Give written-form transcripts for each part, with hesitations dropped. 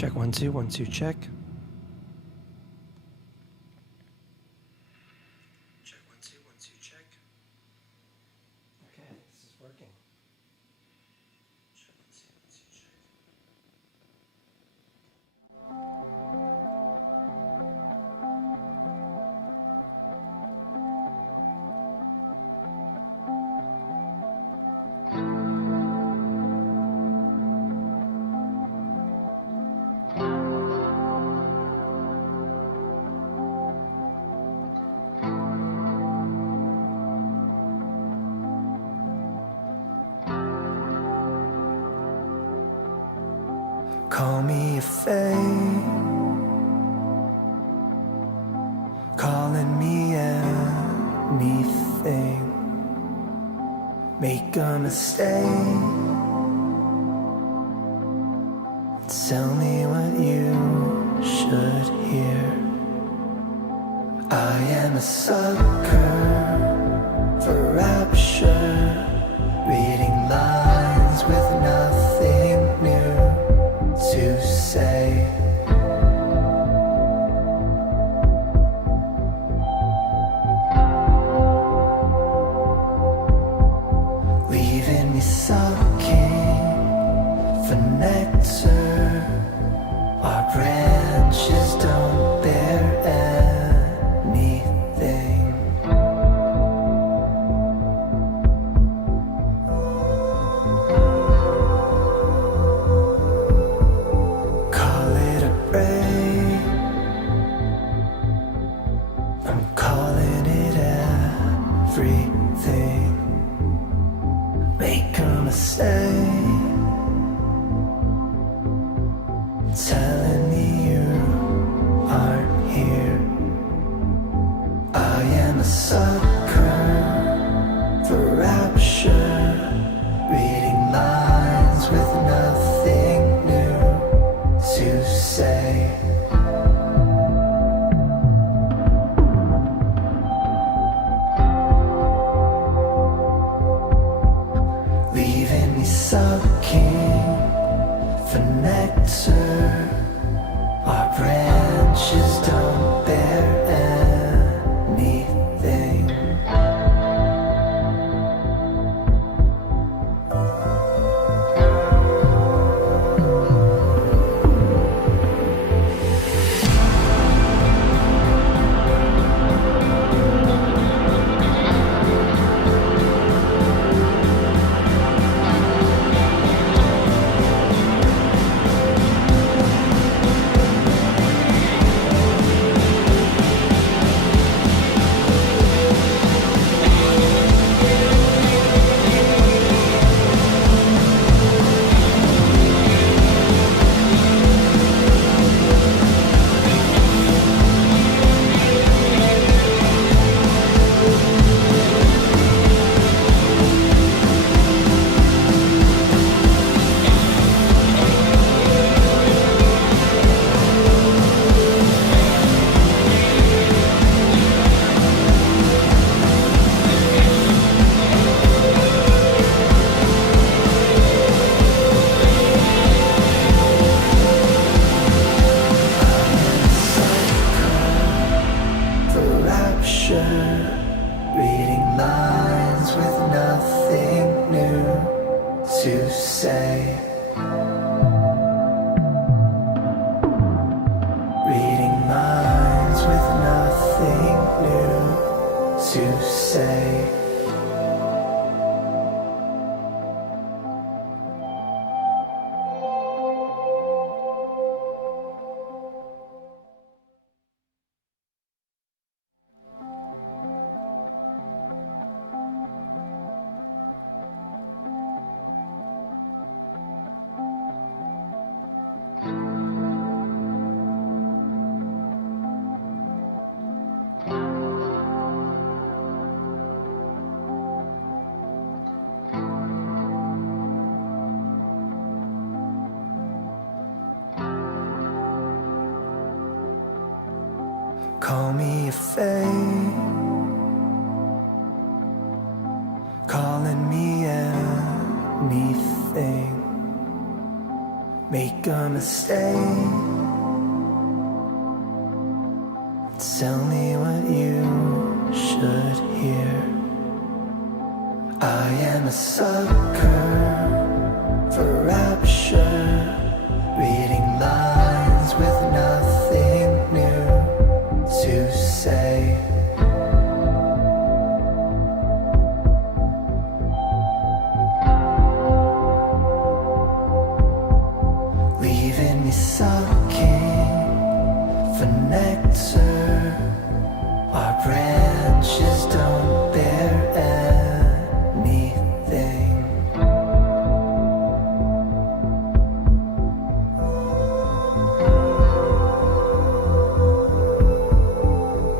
Check 1 2 1 2 check. Check 1 2 1 2 check. Okay, this is working. Check 1 2 1 2 check. Call me a fate, calling me anything. Make a mistake, tell me what you should hear. I am a sucker for rapture, reading lines with nothing new to say. Leaving me sucking for nectar. Our branches don't bear anything. Call it a break, I'm calling it everything. Make a mistake, telling me you aren't here. I am a sucker for rapture, reading lines with nothing new to say. Leaving me sucking for nectar. Our branches don't bear anything. Reading lines with nothing new to say. Reading lines with nothing new to say. Call me a fate, calling me anything. make a mistake. Tell me what you should hear. I am a sucker for rapture, reading lines with nothing new to say. Leaving me sucking for nectar. Our branches don't bear anything.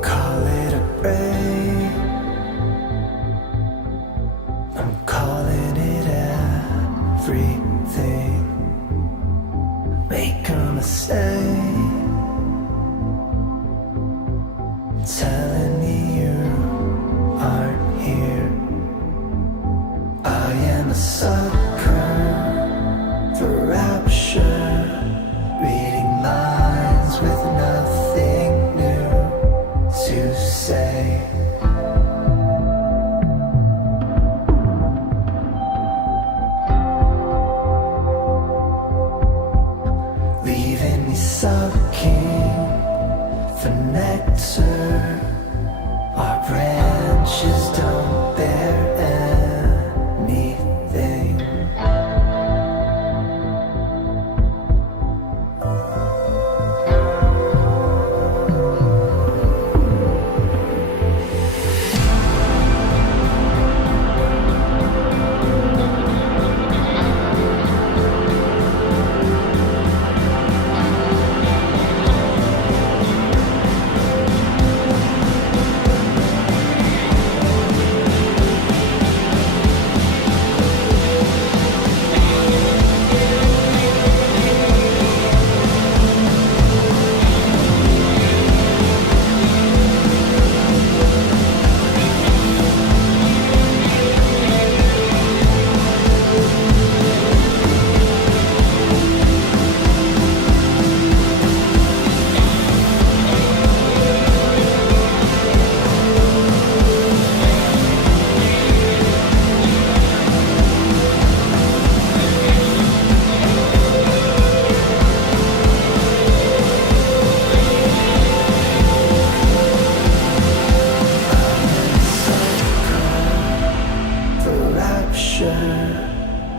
Call it a break. I'm calling it everything. Make a mistake. Telling me you aren't here. I am a sucker for rapture, reading lines with nothing new to say. Leaving me sucking for nectar. Our branches don't bear anything.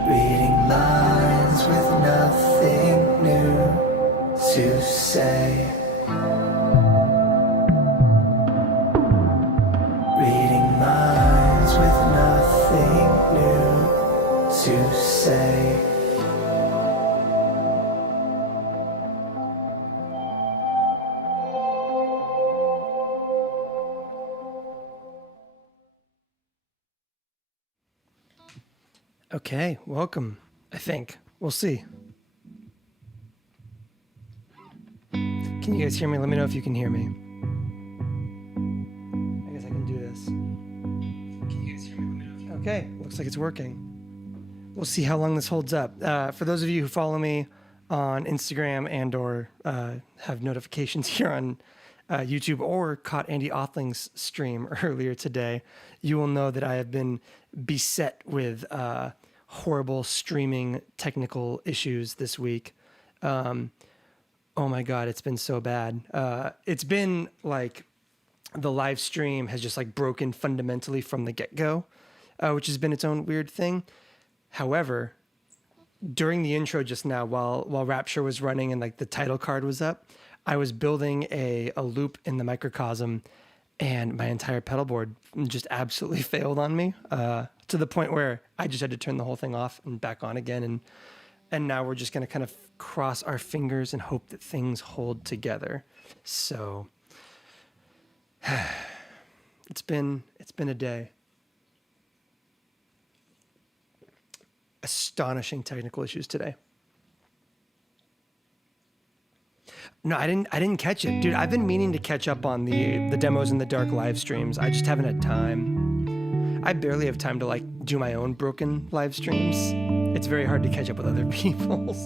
Reading lines with nothing new to say. Reading lines with nothing new to say. Okay, welcome, I think. We'll see. Can you guys hear me? Let me know if you can hear me. I guess I can do this. Can you guys hear me? Let me know if you can. Okay, looks like it's working. We'll see how long this holds up. For those of you who follow me on Instagram and or have notifications here on YouTube or caught Andy Othling's stream earlier today, you will know that I have been beset with horrible streaming technical issues this week. Oh my God, it's been so bad. It's been like the live stream has just like broken fundamentally from the get-go, which has been its own weird thing. However, during the intro just now, while Rapture was running and like the title card was up, I was building a loop in the microcosm, and my entire pedal board just absolutely failed on me, to the point where I just had to turn the whole thing off and back on again. And now we're just going to kind of cross our fingers and hope that things hold together. So it's been a day. Astonishing technical issues today. No, I didn't catch it. Dude, I've been meaning to catch up on the demos and the dark live streams. I just haven't had time. I barely have time to like do my own broken live streams. It's very hard to catch up with other people's.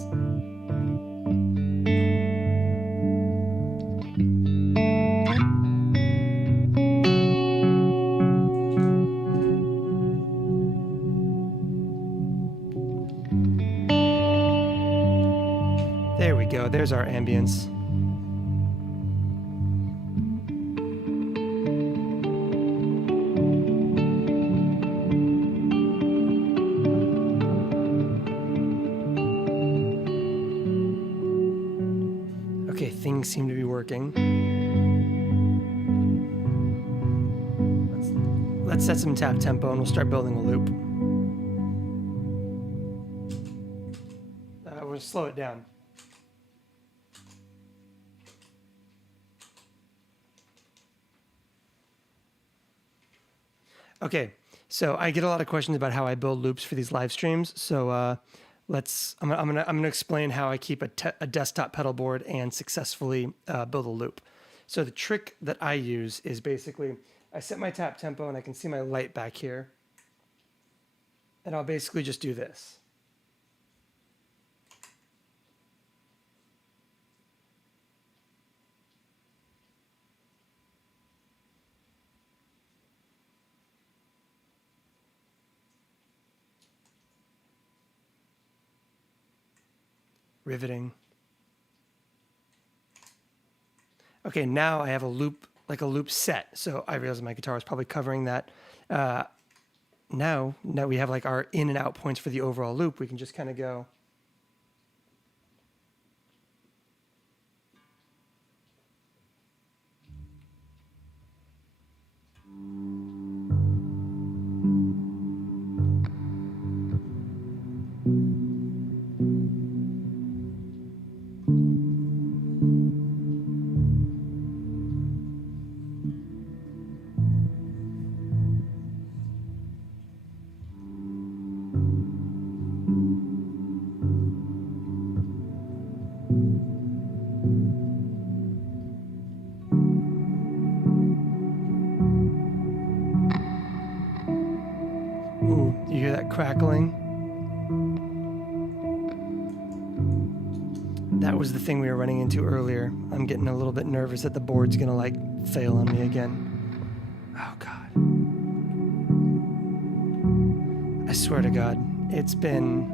there's our ambience. Okay, things seem to be working. Let's set some tap tempo and we'll start building a loop. We'll slow it down. Okay, so I get a lot of questions about how I build loops for these live streams. So I'm gonna explain how I keep a desktop pedal board and successfully build a loop. So the trick that I use is basically I set my tap tempo and I can see my light back here, and I'll basically just do this. Riveting. Okay, now I have a loop, like a loop set. So I realize my guitar is probably covering that. Now we have like our in and out points for the overall loop. We can just kind of go. Ooh, you hear that crackling? That was the thing we were running into earlier. I'm getting a little bit nervous that the board's gonna like fail on me again. Oh God. I swear to God, it's been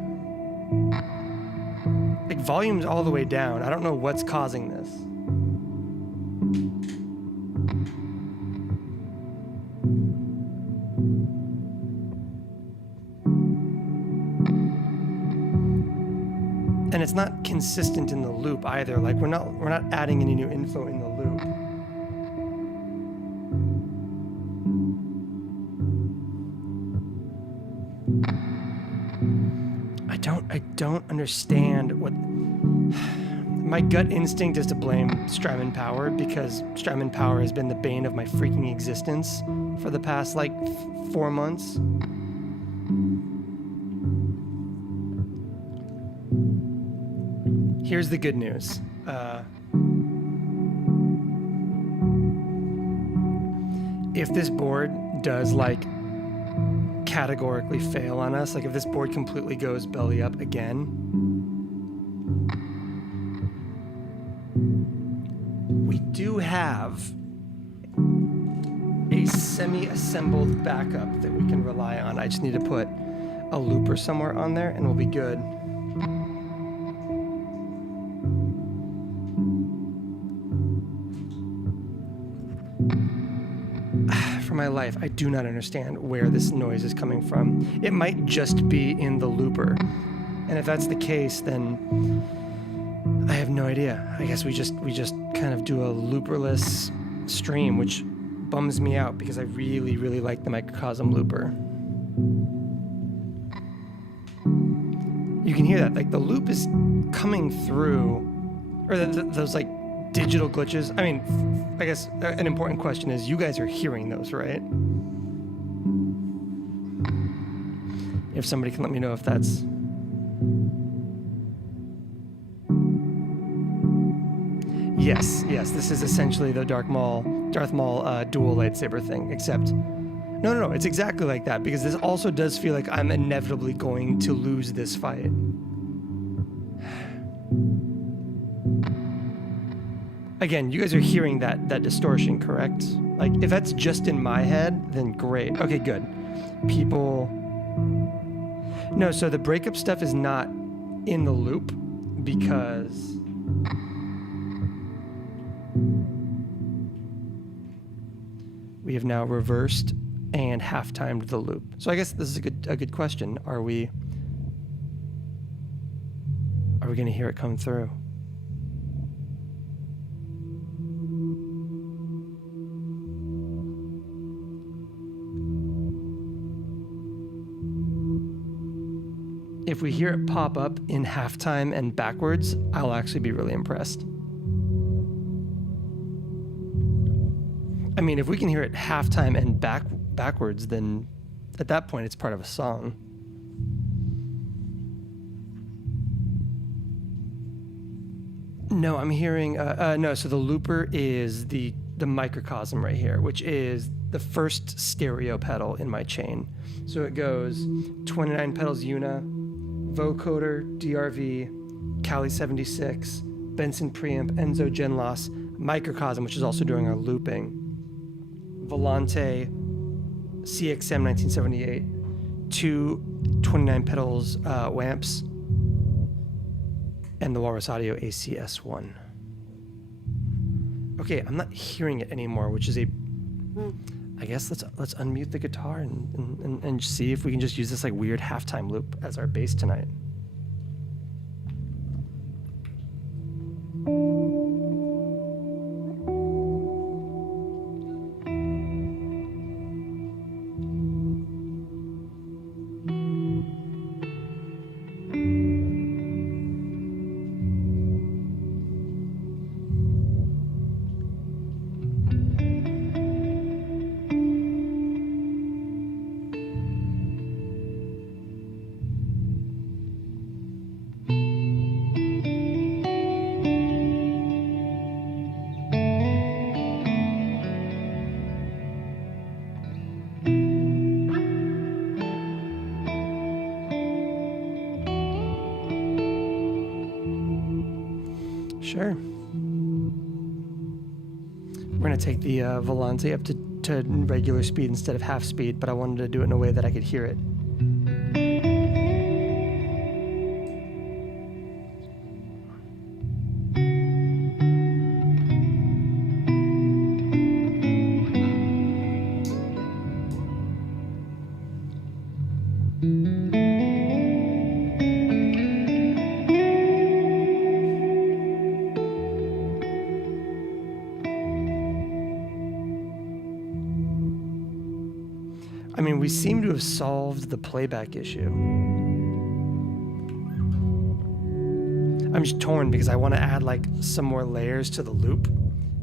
like volume's all the way down. I don't know what's causing this. And it's not consistent in the loop either. Like we're not adding any new info in the loop. I don't understand what my gut instinct is to blame Strymon Power, because Strymon Power has been the bane of my freaking existence for the past like 4 months. Here's the good news. If this board does like categorically fail on us, like if this board completely goes belly up again, we do have a semi-assembled backup that we can rely on. I just need to put a looper somewhere on there and we'll be good. For my life, I do not understand where this noise is coming from. It might just be in the looper. And if that's the case, then I have no idea. I guess we just kind of do a looperless stream, which bums me out because I really, really like the microcosm looper. You can hear that, like the loop is coming through, or those like digital glitches. I mean, I guess an important question is, you guys are hearing those, right? If somebody can let me know if that's... Yes, this is essentially the Darth Maul dual lightsaber thing, except... No, it's exactly like that, because this also does feel like I'm inevitably going to lose this fight. Again, you guys are hearing that distortion, correct? Like, if that's just in my head, then great. Okay, good. People... No, so the breakup stuff is not in the loop because We have now reversed and half-timed the loop. So I guess this is a good question. Are we going to hear it come through? If we hear it pop up in halftime and backwards, I'll actually be really impressed. I mean, if we can hear it halftime and backwards, then at that point it's part of a song. No, I'm hearing, no, so the looper is the microcosm right here, which is the first stereo pedal in my chain. So it goes 29 pedals Una, vocoder, DRV, Cali 76, Benson preamp, Enzo Genloss, microcosm, which is also doing our looping, Volante, CXM 1978, two 29 pedals WAMPs, and the Walrus Audio ACS1. Okay, I'm not hearing it anymore, which is I guess let's unmute the guitar and see if we can just use this like weird halftime loop as our bass tonight. Sure. We're going to take the Volante up to regular speed instead of half speed, but I wanted to do it in a way that I could hear it. I mean, we seem to have solved the playback issue. I'm just torn because I want to add like some more layers to the loop,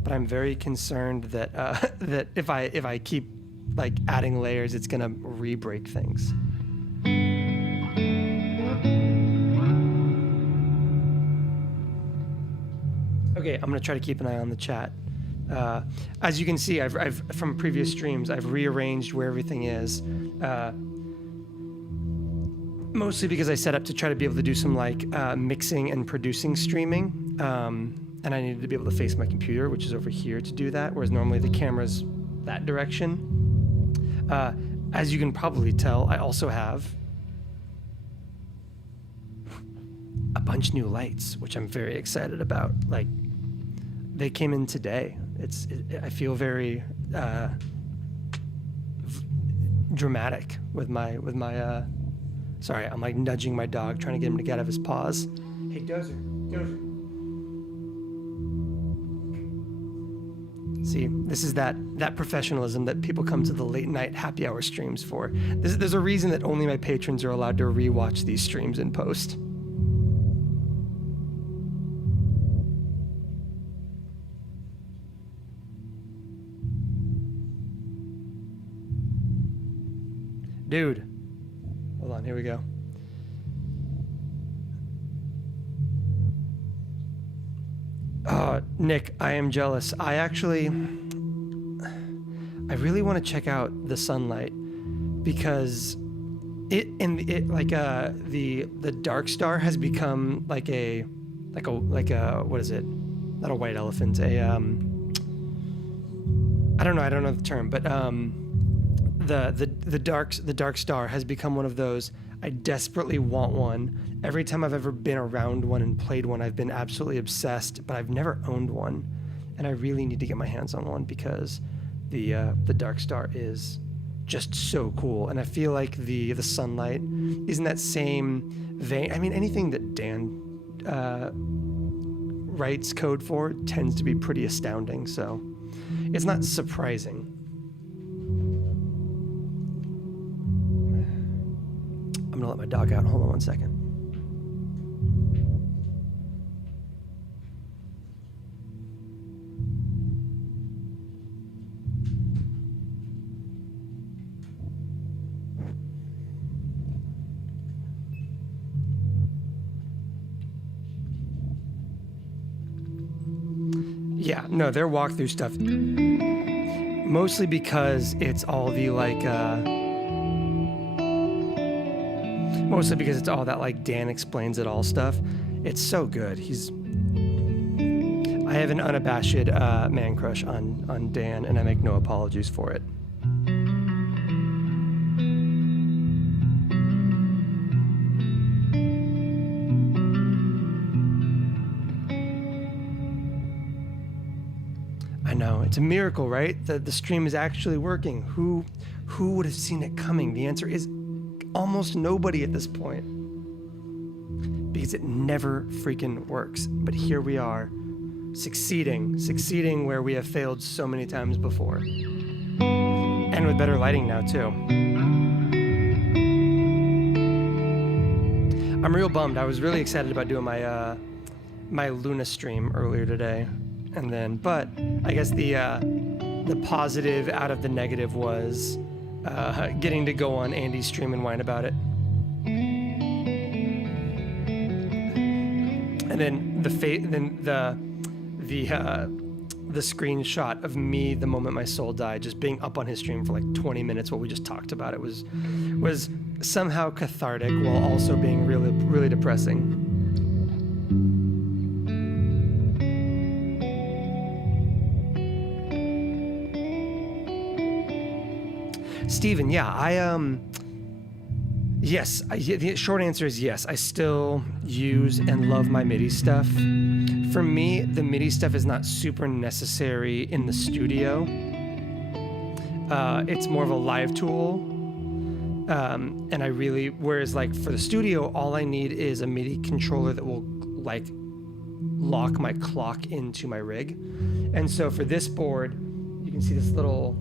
but I'm very concerned that that if I keep like adding layers, it's gonna re-break things. Okay, I'm gonna try to keep an eye on the chat. As you can see, I've from previous streams, I've rearranged where everything is, mostly because I set up to try to be able to do some like mixing and producing streaming, and I needed to be able to face my computer, which is over here, to do that, whereas normally the camera's that direction. As you can probably tell, I also have a bunch of new lights, which I'm very excited about. Like, they came in today. I feel very dramatic with my sorry, I'm like nudging my dog, trying to get him to get out of his paws. Hey, Dozer. See, this is that professionalism that people come to the late night happy hour streams for. There's a reason that only my patrons are allowed to rewatch these streams in post. Dude, hold on, here we go. Nick, I am jealous. I really want to check out the sunlight because the dark star has become like a what is it? Not a white elephant. I don't know the term, but the dark star has become one of those I desperately want one. Every time I've ever been around one and played one, I've been absolutely obsessed, but I've never owned one. And I really need to get my hands on one because the Dark Star is just so cool. And I feel like the Sunlight is in that same vein. I mean, anything that Dan writes code for tends to be pretty astounding, so it's not surprising. I'm gonna let my dog out. Hold on 1 second. Yeah, no, their walkthrough stuff, mostly because it's all the mostly because it's all that like Dan explains it all stuff. It's so good. I have an unabashed man crush on Dan, and I make no apologies for it. I know, it's a miracle, right? The stream is actually working. Who would have seen it coming? The answer is almost nobody at this point, because it never freaking works. But here we are, succeeding where we have failed so many times before, and with better lighting now too. I'm real bummed. I was really excited about doing my my Luna stream earlier today, and then, but I guess the positive out of the negative was getting to go on Andy's stream and whine about it. And then the screenshot of me the moment my soul died, just being up on his stream for like 20 minutes, what we just talked about, it was somehow cathartic while also being really, really depressing. Steven, yeah, yes, the short answer is yes. I still use and love my MIDI stuff. For me, the MIDI stuff is not super necessary in the studio. It's more of a live tool. And whereas like for the studio, all I need is a MIDI controller that will like lock my clock into my rig. And so for this board, you can see this little,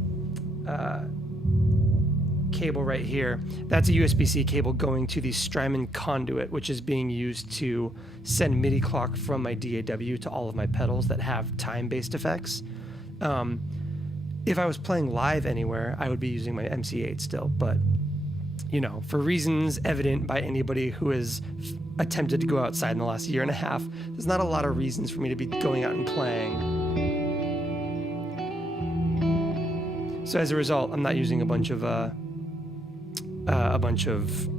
cable right here. That's a USB-C cable going to the Strymon conduit, which is being used to send MIDI clock from my DAW to all of my pedals that have time-based effects. If I was playing live anywhere, I would be using my MC8 still, but you know, for reasons evident by anybody who has attempted to go outside in the last year and a half, there's not a lot of reasons for me to be going out and playing. So as a result, I'm not using a bunch of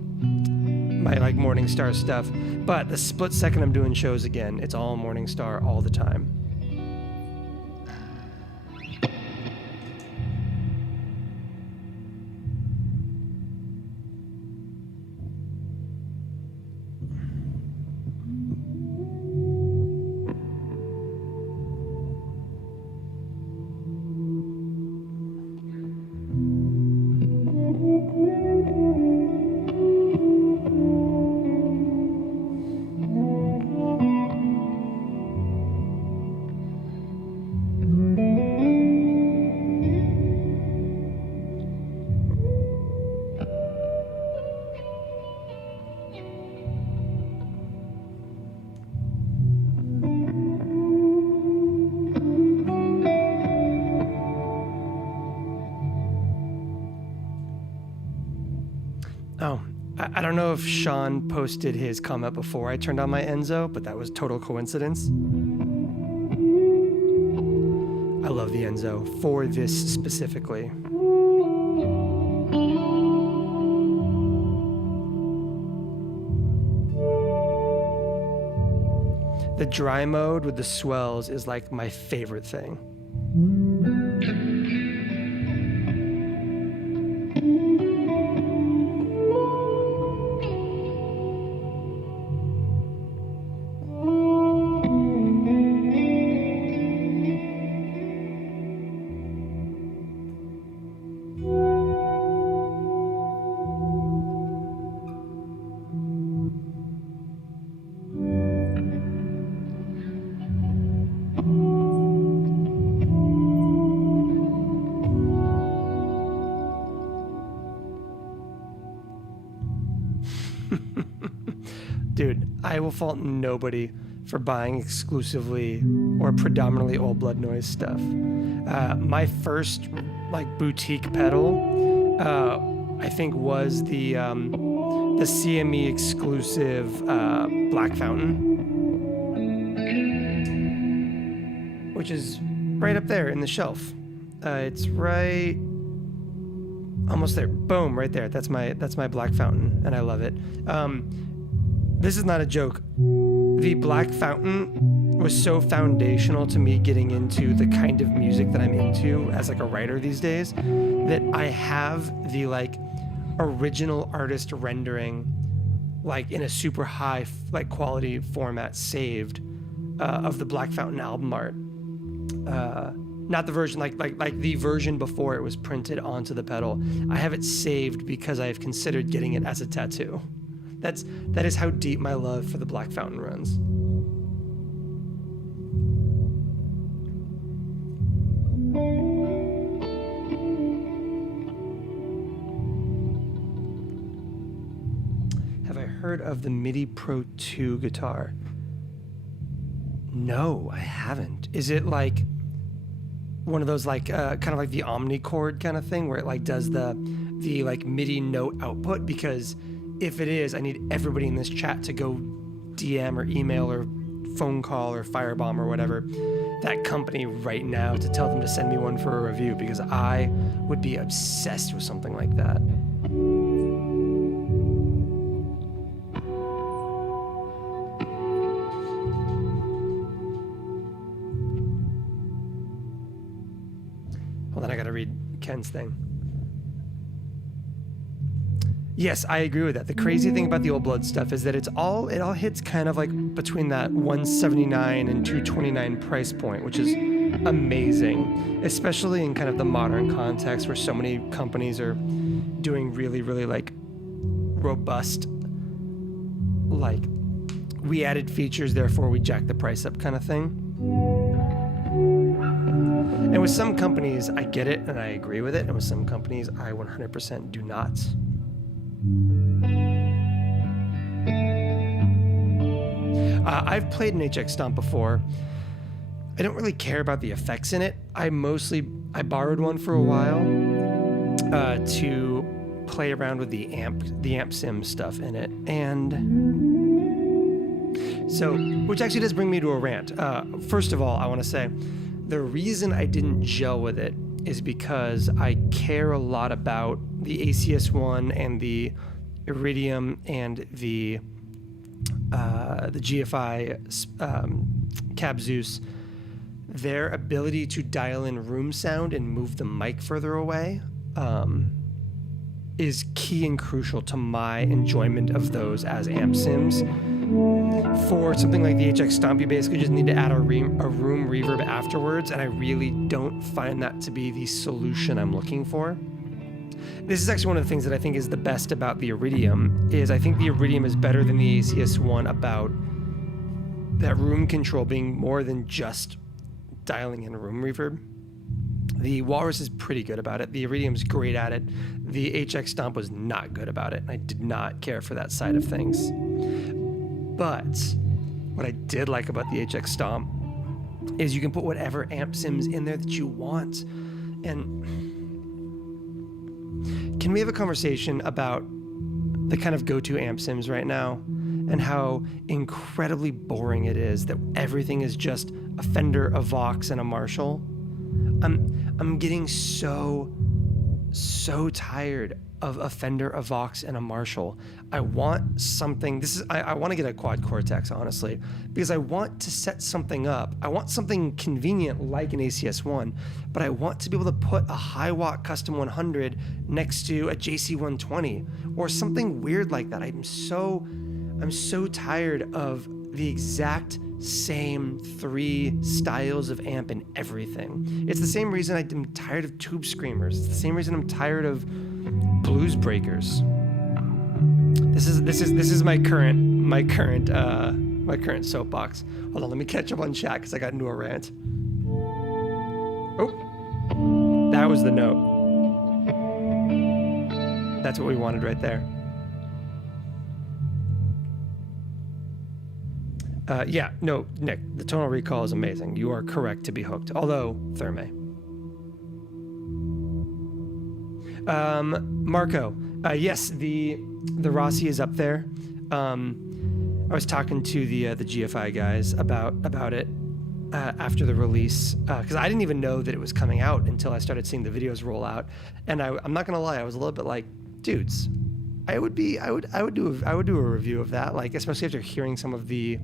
my like Morningstar stuff, but the split second I'm doing shows again, it's all Morningstar all the time. I don't know if Sean posted his comment before I turned on my Enzo, but that was total coincidence. I love the Enzo for this specifically. The dry mode with the swells is like my favorite thing. Dude, I will fault nobody for buying exclusively or predominantly old blood noise stuff. My first like boutique pedal, I think was the CME exclusive Black Fountain, which is right up there in the shelf. It's right almost there. Boom, right there. That's my Black Fountain, and I love it. This is not a joke. The Black Fountain was so foundational to me getting into the kind of music that I'm into as like a writer these days, that I have the like original artist rendering like in a super high like quality format saved of the Black Fountain album art. Not the version like the version before it was printed onto the pedal. I have it saved because I have considered getting it as a tattoo. That is how deep my love for the Black Fountain runs. Have I heard of the MIDI Pro 2 guitar? No, I haven't. Is it like one of those like kind of like the Omnichord kind of thing where it like does the like MIDI note output? Because if it is, I need everybody in this chat to go DM or email or phone call or firebomb or whatever that company right now to tell them to send me one for a review, because I would be obsessed with something like that. Hold on, I gotta read Ken's thing. Yes, I agree with that. The crazy thing about the old blood stuff is that it all hits kind of like between that $179 and $229 price point, which is amazing, especially in kind of the modern context where so many companies are doing really, really like robust, like we added features, therefore we jack the price up kind of thing. And with some companies, I get it and I agree with it. And with some companies, I 100% do not. I've played an HX Stomp before. I don't really care about the effects in it. I borrowed one for a while to play around with the amp sim stuff in it. And so, which actually does bring me to a rant. First of all, I want to say the reason I didn't gel with it is because I care a lot about the ACS1 and the Iridium and the GFI Cab Zeus, their ability to dial in room sound and move the mic further away is key and crucial to my enjoyment of those as amp sims. For something like the HX Stomp, you basically just need to add a room reverb afterwards, and I really don't find that to be the solution I'm looking for. This is actually one of the things that I think is the best about the Iridium, is I think the Iridium is better than the ACS1 about that room control being more than just dialing in a room reverb. The Walrus is pretty good about it. The Iridium's great at it. The HX Stomp was not good about it, and I did not care for that side of things. But what I did like about the HX Stomp is you can put whatever amp sims in there that you want. And can we have a conversation about the kind of go-to amp sims right now and how incredibly boring it is that everything is just a Fender, a Vox, and a Marshall? I'm getting so tired of a Fender, a Vox, and a Marshall. I want something. I want to get a quad Cortex, honestly, because I want to set something up. I want something convenient like an ACS1, but I want to be able to put a high watt custom 100 next to a JC120 or something weird like that. I'm so tired of the exact same three styles of amp and everything. It's the same reason I'm tired of tube screamers. It's the same reason I'm tired of blues breakers. This is my current soapbox. Hold on, let me catch up on chat because I got into a rant. Oh, that was the note. That's what we wanted right there. Yeah, no, Nick, the tonal recall is amazing. You are correct to be hooked. Although, Therme. Marco, yes, the Rossi is up there. I was talking to the GFI guys about it after the release, because I didn't even know that it was coming out until I started seeing the videos roll out. And I'm not gonna lie, I was a little bit like, dudes, I would do a review of that, like, especially after hearing some of the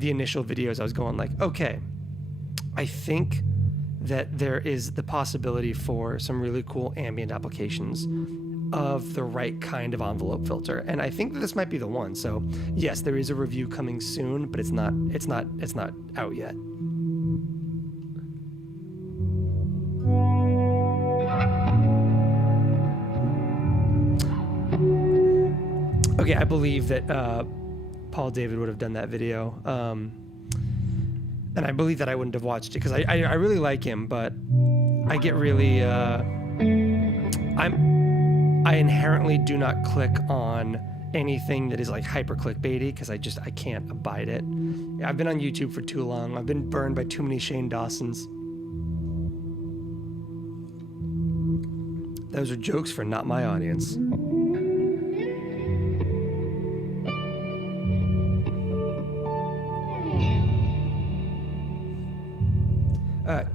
initial videos. I was going like, okay, I think that there is the possibility for some really cool ambient applications of the right kind of envelope filter, and I think that this might be the one. So yes, there is a review coming soon, but it's not out yet. Okay, I believe that Paul David would have done that video, and I believe that I wouldn't have watched it because I really like him, but I get really I inherently do not click on anything that is like hyper clickbaity because I can't abide it. I've been on YouTube for too long. I've been burned by too many Shane Dawsons. Those are jokes for not my audience.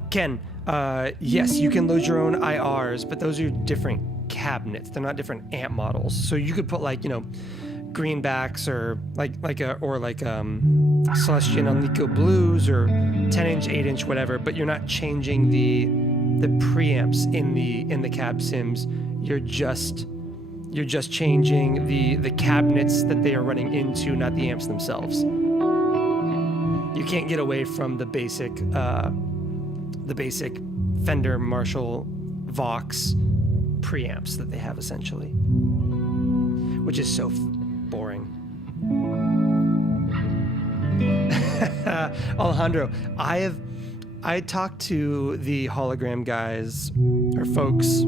Ken, yes, you can load your own IRs, but those are different cabinets. They're not different amp models. So you could put like, greenbacks or like Celestion on Lico Blues or 10-inch, 8-inch, whatever, but you're not changing the preamps in the cab sims. You're just changing the cabinets that they are running into, not the amps themselves. You can't get away from the basic Fender, Marshall, Vox preamps that they have essentially, which is so boring. Alejandro, I talked to the hologram guys or folks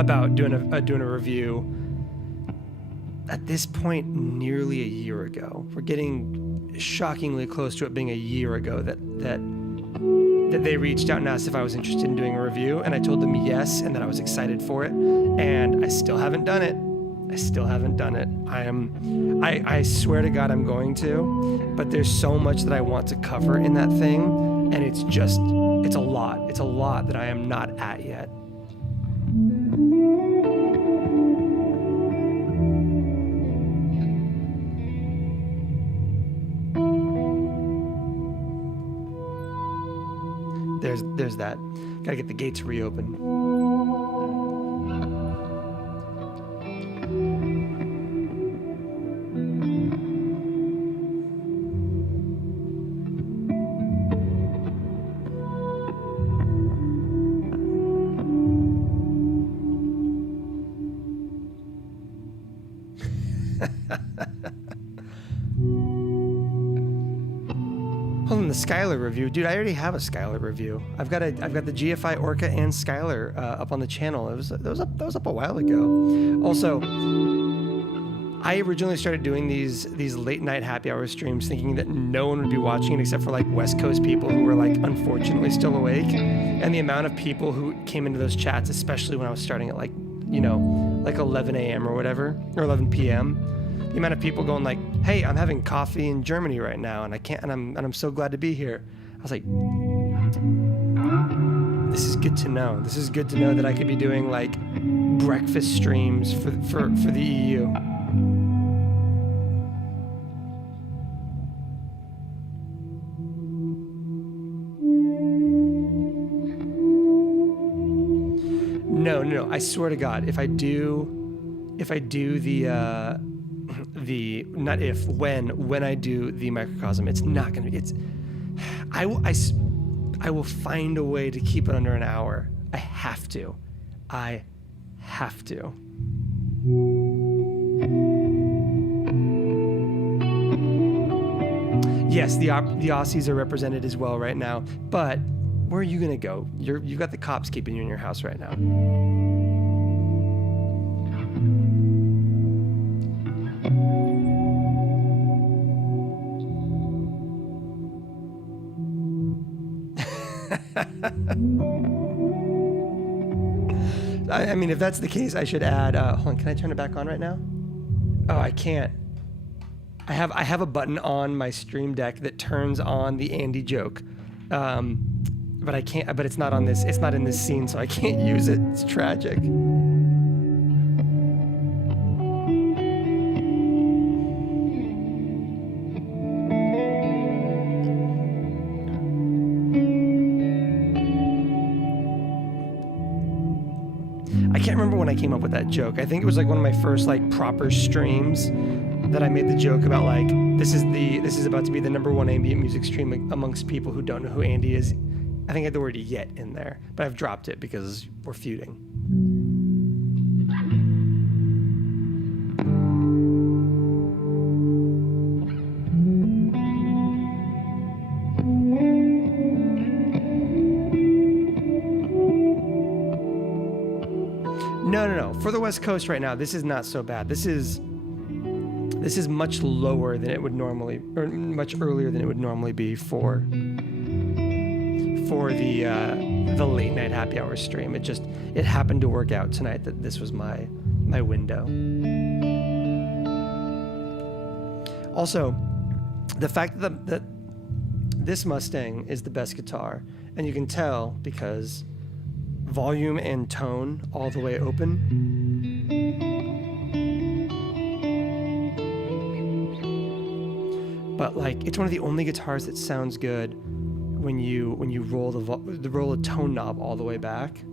about doing a review at this point nearly a year ago. We're getting shockingly close to it being a year ago that they reached out and asked if I was interested in doing a review, and I told them yes, and that I was excited for it, and I still haven't done it. I swear to God I'm going to, but there's so much that I want to cover in that thing, and it's a lot that I am not at yet. There's that. Gotta get the gates reopened. The Skylar review, dude. I already have a Skylar review. I've got the GFI Orca and Skylar up on the channel. That was up a while ago. Also, I originally started doing these late night happy hour streams thinking that no one would be watching it except for like West Coast people who were like unfortunately still awake. And the amount of people who came into those chats, especially when I was starting at like 11 a.m. or whatever, or 11 p.m. The amount of people going like, "Hey, I'm having coffee in Germany right now, and I can't, and I'm so glad to be here." I was like, "This is good to know. This is good to know that I could be doing like breakfast streams for the EU." No. I swear to God, if I do when I do the microcosm, it's not gonna be. I will find a way to keep it under an hour. I have to. Yes, the Aussies are represented as well right now, but where are you gonna go? You've got the cops keeping you in your house right now. I mean, if that's the case, I should add. Hold on, can I turn it back on right now? Oh, I can't. I have a button on my Stream Deck that turns on the Andy joke, but I can't. But it's not on this. It's not in this scene, so I can't use it. It's tragic. I can't remember when I came up with that joke. I think it was like one of my first like proper streams that I made the joke about like this is about to be the #1 ambient music stream amongst people who don't know who Andy is. I think I had the word "yet" in there, but I've dropped it because we're feuding. No. For the West Coast right now, this is not so bad. This is much lower than it would normally, or much earlier than it would normally be for the late night happy hour stream. It happened to work out tonight that this was my window. Also, the fact that this Mustang is the best guitar, and you can tell because volume and tone all the way open. But like, it's one of the only guitars that sounds good when you roll roll a tone knob all the way back.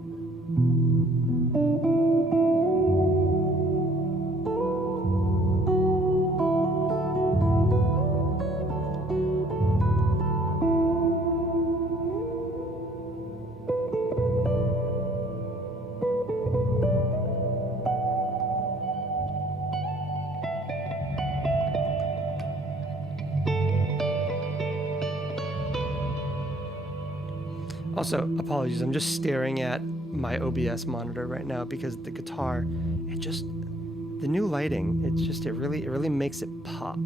Also, apologies, I'm just staring at my OBS monitor right now because the guitar, the new lighting, it really makes it pop.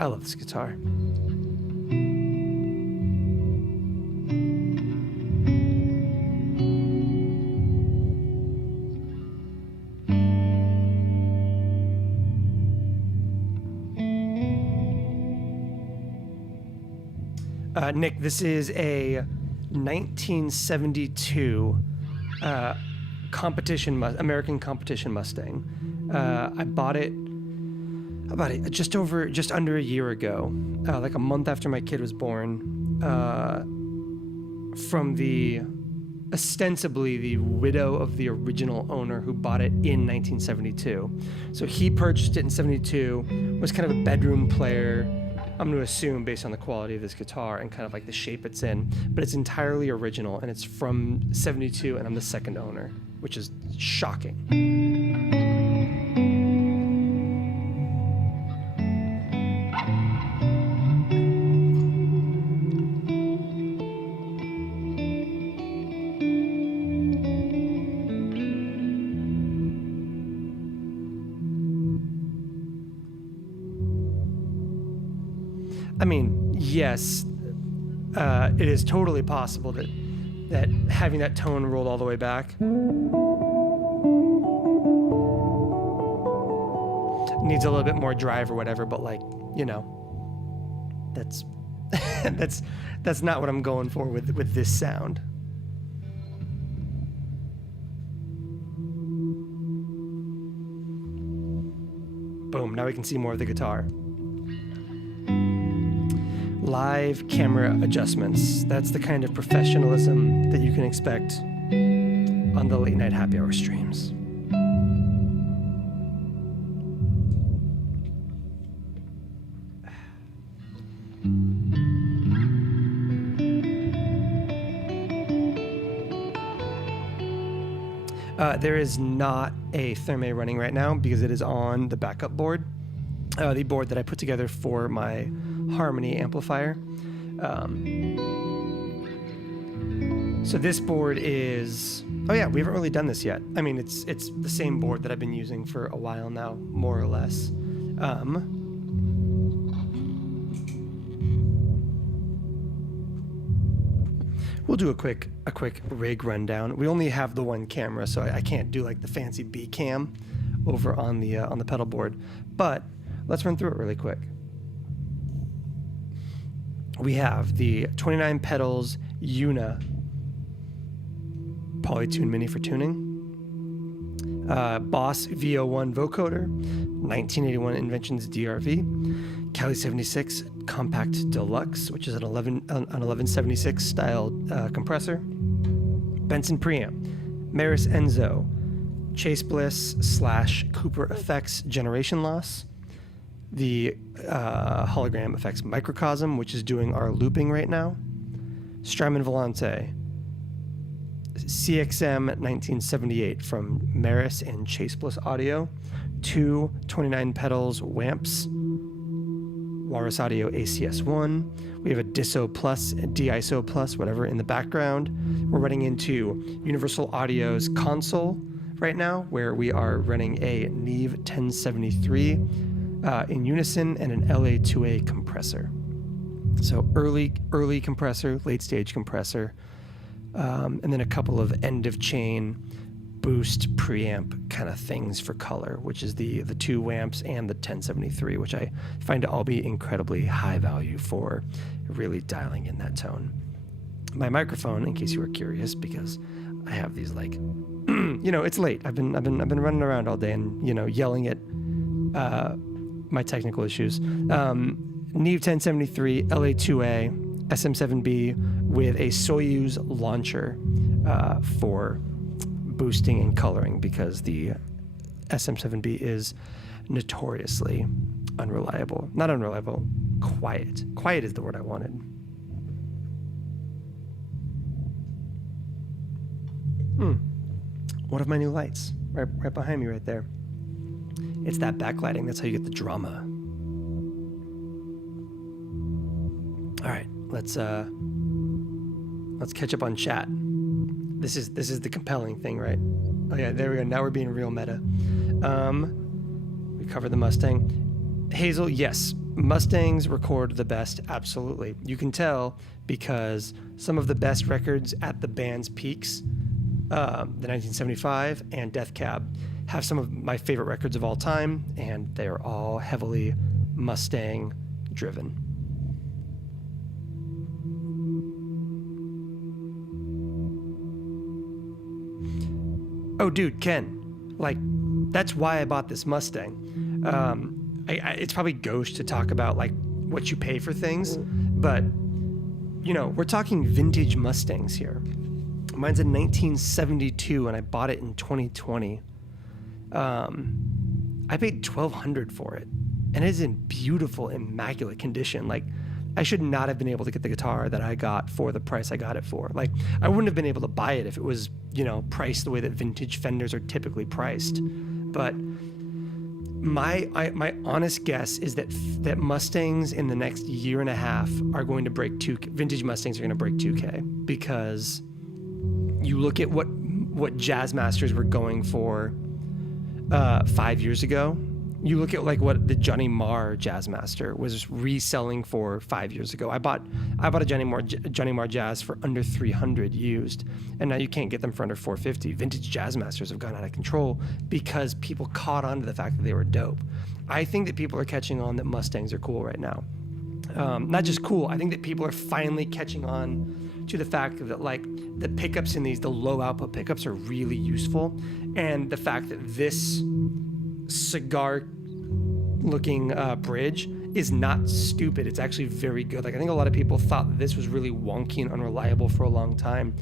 I love this guitar. Nick, this is a 1972 American competition Mustang. I bought it just under a year ago, like a month after my kid was born, from ostensibly the widow of the original owner who bought it in 1972. So he purchased it in 72, was kind of a bedroom player, I'm going to assume based on the quality of this guitar and kind of like the shape it's in, but it's entirely original and it's from 72 and I'm the second owner, which is shocking. I mean, yes, it is totally possible that having that tone rolled all the way back needs a little bit more drive or whatever, but like, you know, that's that's not what I'm going for with this sound. Boom, now we can see more of the guitar. Live camera adjustments. That's the kind of professionalism that you can expect on the late night happy hour streams. There is not a Thermae running right now because it is on the backup board, the board that I put together for my Harmony amplifier. So this board is, oh yeah, we haven't really done this yet. I mean, it's the same board that I've been using for a while now, more or less. We'll do a quick rig rundown. We only have the one camera, so I can't do like the fancy B cam over on the pedal board. But let's run through it really quick. We have the 29 pedals Una Polytune Mini for tuning. Boss VO1 vocoder, 1981 Inventions DRV, Cali 76 Compact Deluxe, which is an 1176 style compressor, Benson preamp, Maris Enzo, Chase Bliss / Cooper Effects Generation Loss, the Hologram Effects Microcosm, which is doing our looping right now, Strymon Volante, CXM 1978 from Maris and Chase Bliss Audio, two 29 pedals Wamps, Walrus Audio ACS1. We have a DISO Plus, a DISO Plus, whatever, in the background. We're running into Universal Audio's console right now, where we are running a Neve 1073 in unison and an LA2A compressor. So early compressor, late stage compressor. And then a couple of end of chain boost preamp kind of things for color, which is the two Wamps and the 1073, which I find to all be incredibly high value for really dialing in that tone. My microphone, in case you were curious, because I have these like, it's late. I've been running around all day and yelling at my technical issues. Neve 1073 LA2A SM7B with a Soyuz launcher for boosting and coloring, because the SM7B is notoriously unreliable. Not unreliable, quiet. Quiet is the word I wanted. One of my new lights, right behind me right there. It's that backlighting. That's how you get the drama. All right, let's catch up on chat. This is the compelling thing, right? Oh yeah, there we go. Now we're being real meta. We covered the Mustang. Hazel, yes, Mustangs record the best, absolutely. You can tell because some of the best records at the band's peaks, the 1975 and Death Cab, have some of my favorite records of all time, and they're all heavily Mustang driven. Oh, dude, Ken, like, that's why I bought this Mustang. It's probably gauche to talk about, like, what you pay for things, but, we're talking vintage Mustangs here. Mine's a 1972, and I bought it in 2020. I paid $1,200 for it, and it is in beautiful, immaculate condition. Like, I should not have been able to get the guitar that I got for the price I got it for. Like, I wouldn't have been able to buy it if it was, priced the way that vintage Fenders are typically priced. But my honest guess is that Mustangs in the next year and a half are going to break vintage Mustangs are going to break 2K, because you look at what Jazz Masters were going for 5 years ago. You look at like what the Johnny Marr Jazzmaster was reselling for 5 years ago. I bought a Johnny Marr Jazz for under $300 used, and now you can't get them for under $450. Vintage Jazzmasters have gone out of control because people caught on to the fact that they were dope. I think that people are catching on that Mustangs are cool right now. Not just cool. I think that people are finally catching on to the fact that like the pickups in these, the low output pickups, are really useful, and the fact that this cigar looking bridge is not stupid. It's actually very good. Like, I think a lot of people thought that this was really wonky and unreliable for a long time.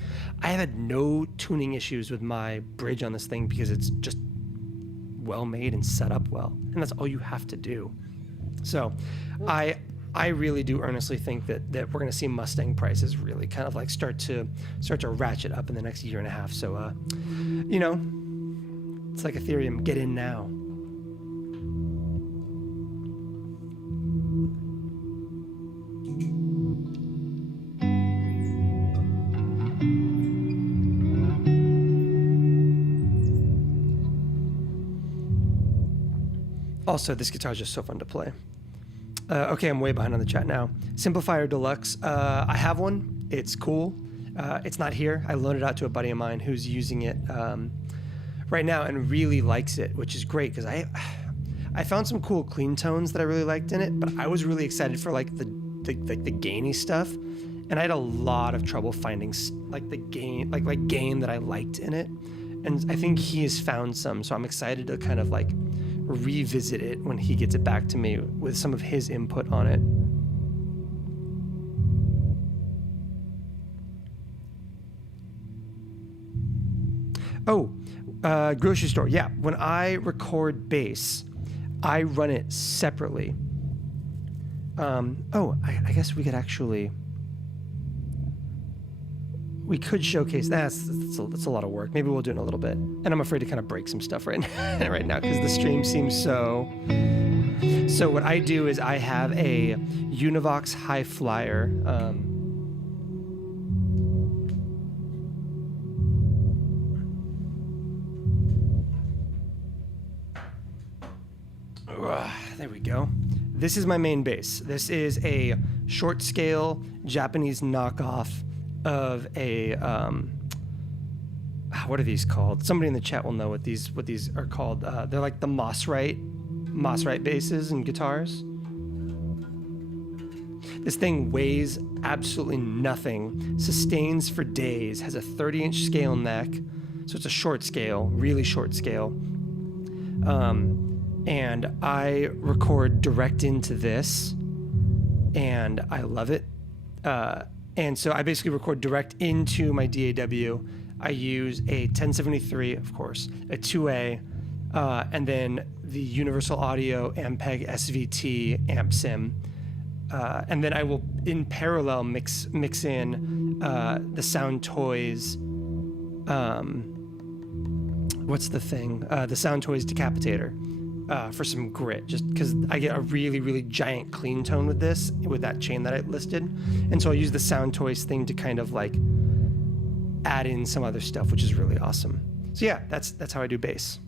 I have had no tuning issues with my bridge on this thing because it's just well made and set up well, and that's all you have to do. So I really do earnestly think that we're going to see Mustang prices really kind of like start to ratchet up in the next year and a half. So it's like Ethereum, get in now. Also, this guitar is just so fun to play. Okay, I'm way behind on the chat now. Simplifier Deluxe. I have one. It's cool. It's not here. I loaned it out to a buddy of mine who's using it right now and really likes it, which is great because I found some cool clean tones that I really liked in it, but I was really excited for like the gainy stuff, and I had a lot of trouble finding like the gain that I liked in it, and I think he has found some, so I'm excited to kind of like revisit it when he gets it back to me with some of his input on it. Oh, grocery store. Yeah, when I record bass, I run it separately. I guess we could actually... We could showcase that. That's a lot of work. Maybe we'll do it in a little bit. And I'm afraid to kind of break some stuff right now because the stream seems so... So what I do is I have a Univox High Flyer. There we go. This is my main bass. This is a short scale Japanese knockoff of a what are these called? Somebody in the chat will know what these are called. They're like the Mossrite basses and guitars. This thing weighs absolutely nothing, sustains for days, has a 30-inch scale neck, so it's a short scale, really short scale. And I record direct into this, and I love it. And so I basically record direct into my DAW. I use a 1073, of course, a 2A, and then the Universal Audio Ampeg SVT amp sim. And then I will, in parallel, mix in the Sound Toys. What's the thing? The Sound Toys Decapitator. For some grit, just because I get a really, really giant clean tone with this, with that chain that I listed. And so I'll use the Sound Toys thing to kind of like add in some other stuff, which is really awesome. So yeah, that's how I do bass.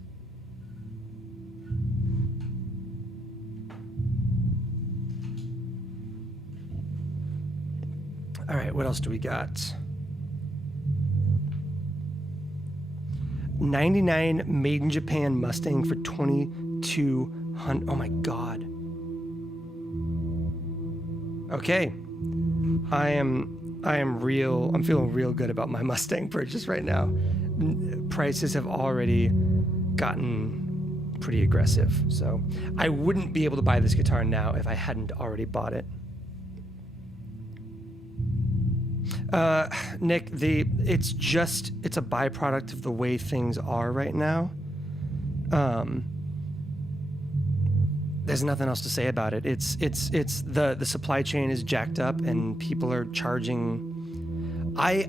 All right, what else do we got? 99 made in Japan Mustang for 2,200. Oh my God. Okay. I'm feeling real good about my Mustang purchase right now. Prices have already gotten pretty aggressive. So I wouldn't be able to buy this guitar now if I hadn't already bought it. Nick, it's a byproduct of the way things are right now. There's nothing else to say about it. It's the supply chain is jacked up and people are charging. I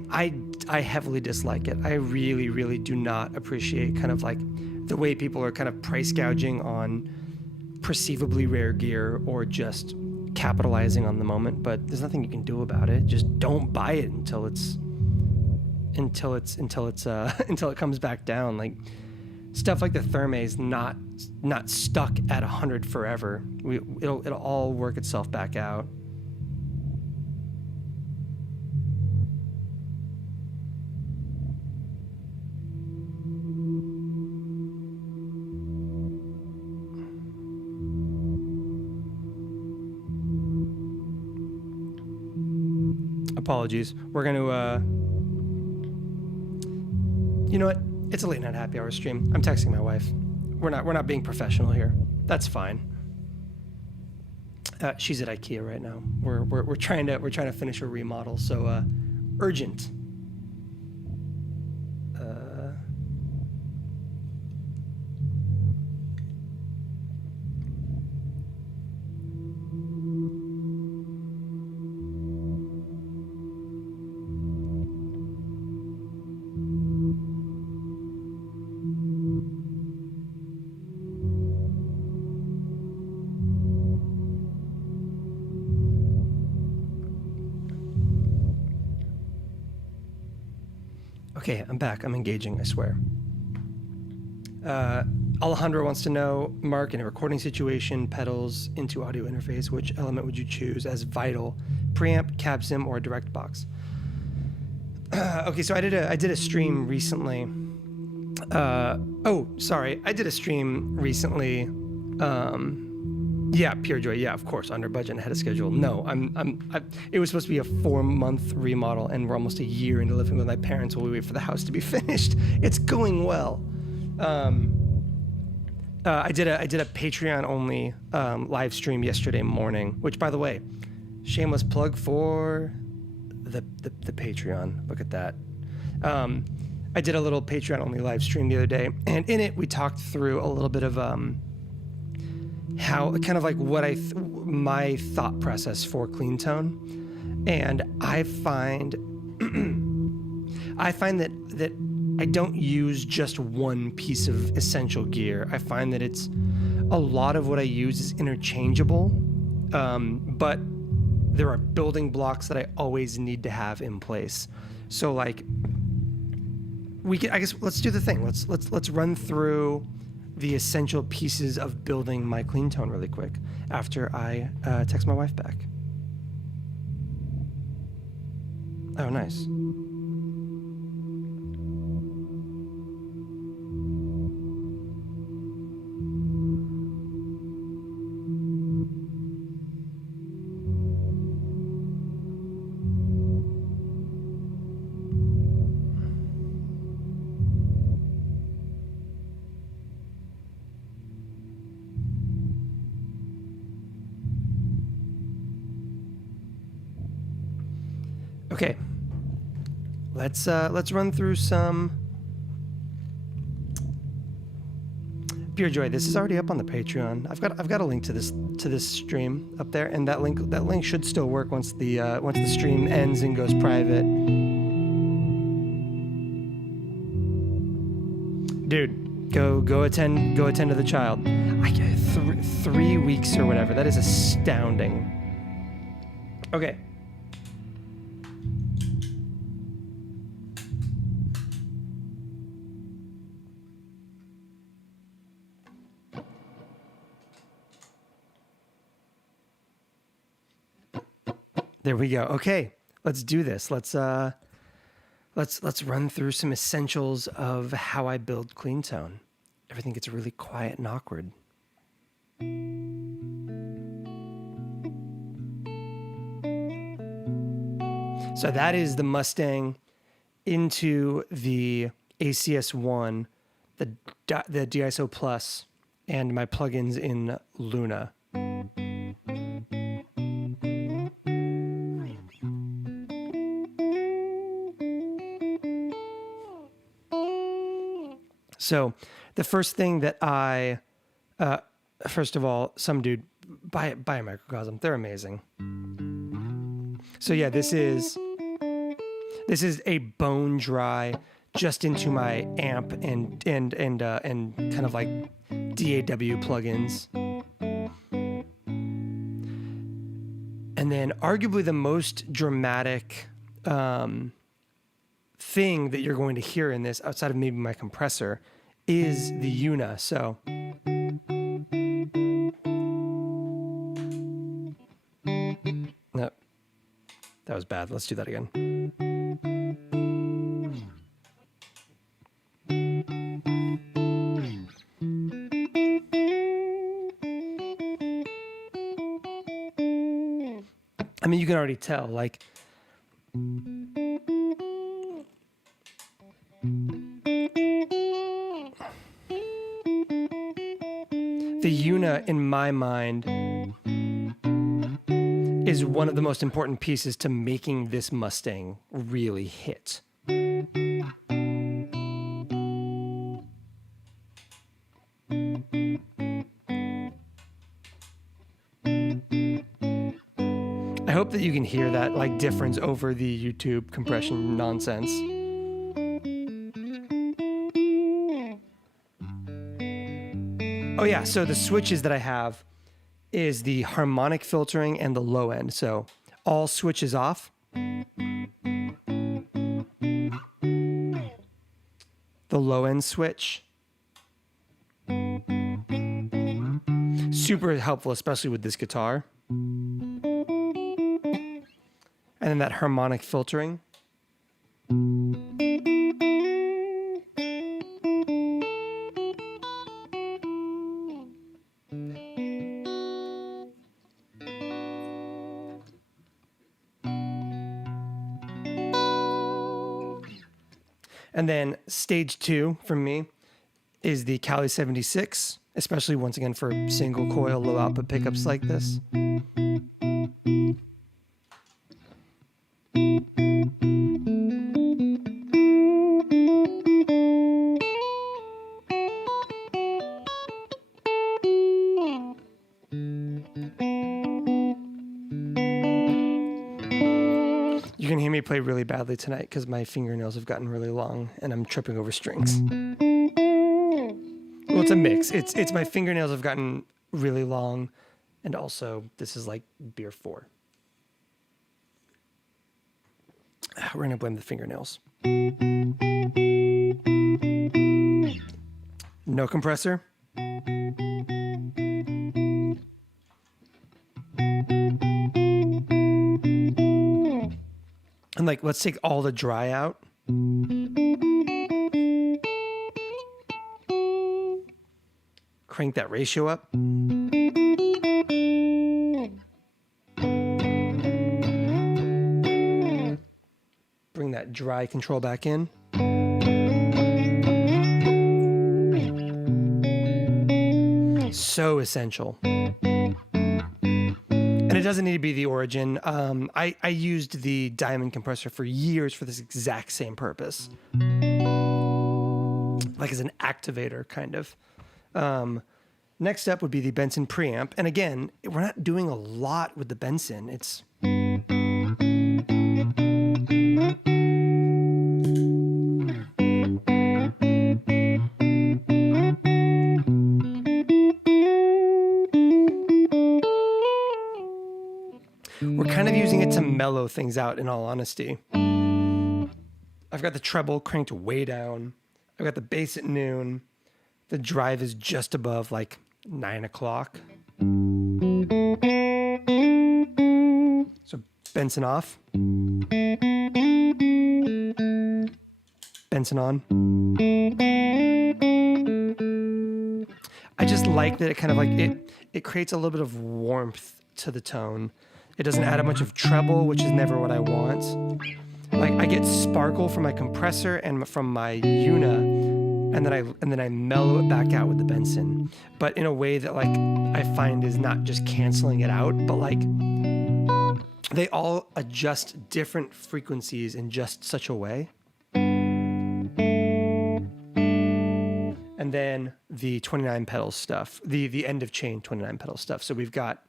heavily dislike it. I really, really do not appreciate kind of like the way people are kind of price gouging on perceivably rare gear or just capitalizing on the moment, but there's nothing you can do about it. Just don't buy it until it comes back down. Like stuff like the Therma's not stuck at 100 forever. It'll all work itself back out. Apologies. We're going to, you know what? It's a late night happy hour stream. I'm texting my wife. We're not being professional here. That's fine. She's at IKEA right now. We're trying to finish a remodel. So, urgent. Okay, I'm back. I'm engaging, I swear. Alejandro wants to know, Mark, in a recording situation, pedals into audio interface, which element would you choose as vital? Preamp, cab sim, or direct box? Okay, so I did a stream recently. I did a stream recently. Yeah, Pure Joy. Yeah, of course, under budget and ahead of schedule. No, it was supposed to be a 4-month remodel, and we're almost a year into living with my parents while we wait for the house to be finished. It's going well. I did a Patreon only live stream yesterday morning, which, by the way, shameless plug for the Patreon. Look at that. I did a little Patreon only live stream the other day, and in it we talked through a little bit of how kind of like what my thought process for clean tone, and I find that I don't use just one piece of essential gear. I find that it's a lot of what I use is interchangeable, but there are building blocks that I always need to have in place. So like I guess let's do the thing. Let's run through the essential pieces of building my clean tone really quick after I text my wife back. Oh, nice. Okay, let's run through some Pure Joy. This is already up on the Patreon. I've got a link to this stream up there, and that link should still work once the stream ends and goes private. Dude, go attend to the child. I get 3 weeks or whatever. That is astounding. Okay. There we go. Okay, let's do this. Let's run through some essentials of how I build clean tone. Everything gets really quiet and awkward. So that is the Mustang into the ACS1, the DISO Plus, and my plugins in Luna. So the first thing that first of all, some dude, buy a microcosm. They're amazing. So yeah, this is a bone dry, just into my amp and kind of like DAW plugins. And then arguably the most dramatic thing that you're going to hear in this, outside of maybe my compressor, is the Una. So no, that was bad. Let's do that again. I mean, you can already tell, like, the Una, in my mind, is one of the most important pieces to making this Mustang really hit. I hope that you can hear that like difference over the YouTube compression nonsense. Oh yeah, so the switches that I have is the harmonic filtering and the low end. So all switches off. The low end switch. Super helpful, especially with this guitar. And then that harmonic filtering. And And then stage 2 for me is the Cali 76, especially once again for single coil low output pickups like this. You can hear me play really badly tonight because my fingernails have gotten really long and I'm tripping over strings. Well, it's a mix. It's my fingernails have gotten really long, and also this is like beer 4. We're gonna blame the fingernails. No compressor. And like, let's take all the dry out. Crank that ratio up. Bring that dry control back in. So essential. And it doesn't need to be the Origin. I used the Diamond compressor for years for this exact same purpose. Like as an activator, kind of. Next up would be the Benson preamp. And again, we're not doing a lot with the Benson. It's... We're kind of using it to mellow things out, in all honesty. I've got the treble cranked way down. I've got the bass at noon. The drive is just above like 9 o'clock. So Benson off. Benson on. I just like that it kind of like, it creates a little bit of warmth to the tone. It doesn't add a bunch of treble, which is never what I want. Like I get sparkle from my compressor and from my Una, and then I mellow it back out with the Benson, but in a way that like I find is not just canceling it out, but like they all adjust different frequencies in just such a way. And then the 29 pedal stuff, the end of chain 29 pedal stuff. So we've got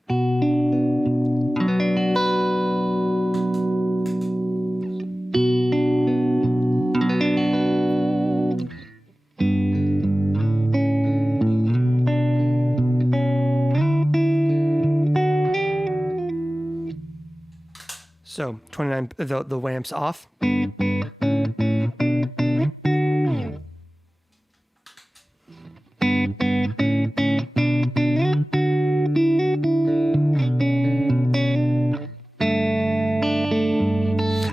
so 29, the Wamps off.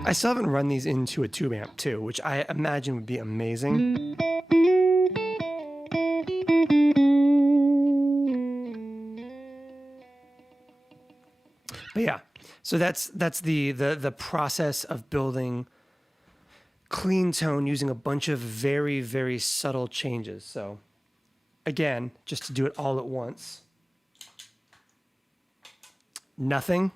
I still haven't run these into a tube amp too, which I imagine would be amazing. But yeah, so that's the process of building clean tone using a bunch of very, very subtle changes. So again, just to do it all at once. Nothing.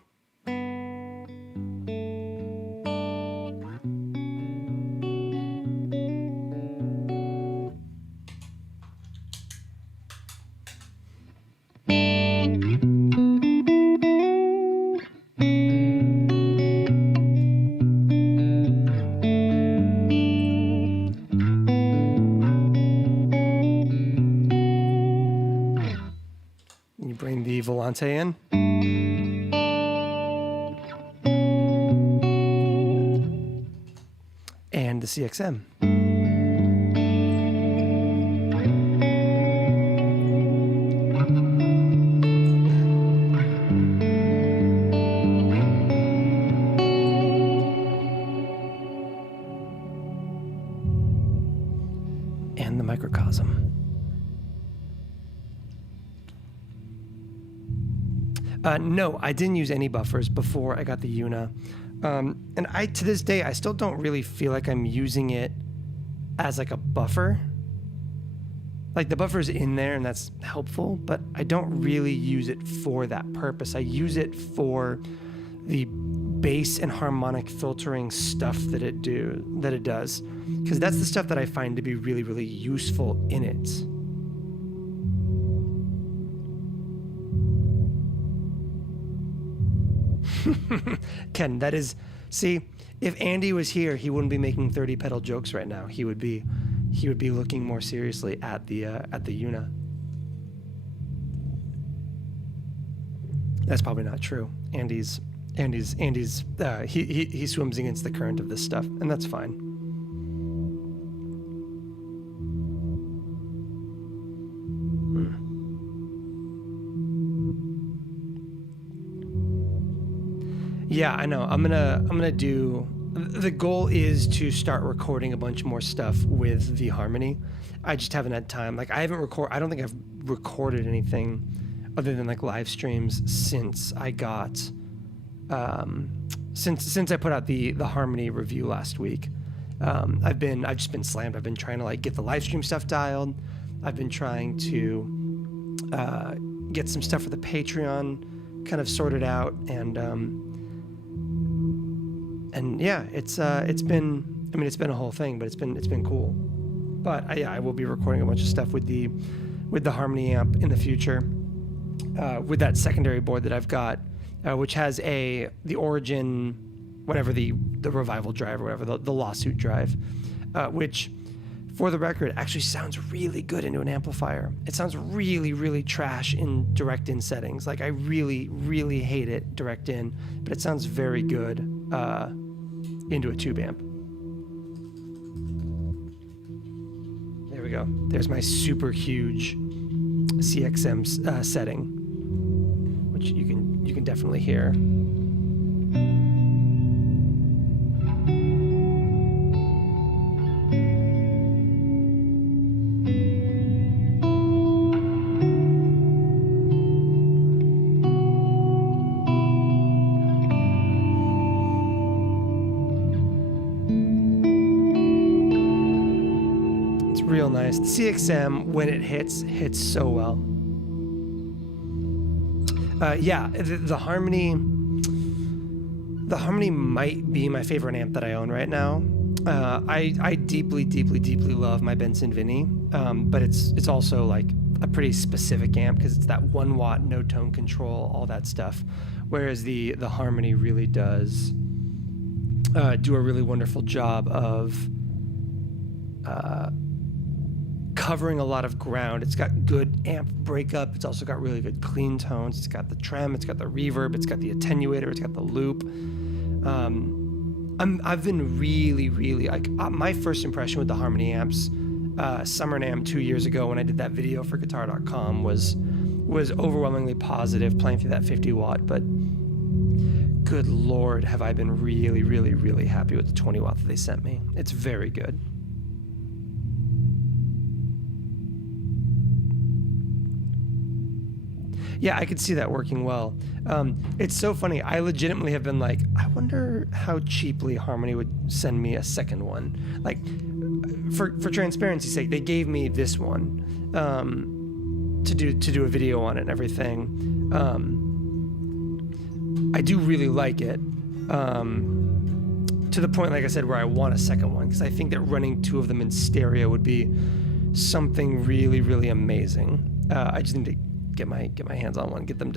Bring the Volante in. And the CXM. And the Microcosm. No, I didn't use any buffers before I got the Una. And to this day, I still don't really feel like I'm using it as like a buffer. Like the buffer's in there and that's helpful, but I don't really use it for that purpose. I use it for the bass and harmonic filtering stuff that it does, because that's the stuff that I find to be really, really useful in it. Ken, that is, see, if Andy was here, he wouldn't be making 30 pedal jokes right now. He would be looking more seriously at the Una. That's probably not true. Andy's he swims against the current of this stuff, and that's fine. Yeah, I know. I'm gonna do. The goal is to start recording a bunch more stuff with the harmony. I just haven't had time. Like I don't think I've recorded anything other than like live streams since I got since I put out the harmony review last week. I've just been slammed. I've been trying to like get the live stream stuff dialed. I've been trying to get some stuff for the Patreon kind of sorted out, and yeah, it's been a whole thing, but it's been cool. But I will be recording a bunch of stuff with the harmony amp in the future, with that secondary board that I've got, which has the Origin, whatever the revival drive or whatever, the lawsuit drive, which for the record actually sounds really good into an amplifier. It sounds really, really trash in direct in settings. Like I really, really hate it direct in, but it sounds very good into a tube amp. There we go. There's my super huge CXM setting, which you can definitely hear. Real nice. The CXM, when it hits so well. Yeah, the harmony might be my favorite amp that I own right now. I deeply, deeply, deeply love my Benson Vinny, but it's also like a pretty specific amp because it's that 1 watt, no tone control, all that stuff. Whereas the harmony really does do a really wonderful job of covering a lot of ground. It's got good amp breakup. It's also got really good clean tones. It's got the trem. It's got the reverb. It's got the attenuator. It's got the loop. I've been really, really like my first impression with the Harmony amps, Summer NAMM 2 years ago when I did that video for Guitar.com was overwhelmingly positive playing through that 50 watt. But good Lord, have I been really, really, really happy with the 20 watt that they sent me. It's very good. Yeah, I could see that working well. It's so funny. I legitimately have been like, I wonder how cheaply Harmony would send me a second one. Like, for transparency's sake, they gave me this one to do a video on it and everything. I do really like it, to the point, like I said, where I want a second one because I think that running 2 of them in stereo would be something really, really amazing. I just need to get my hands on one, get them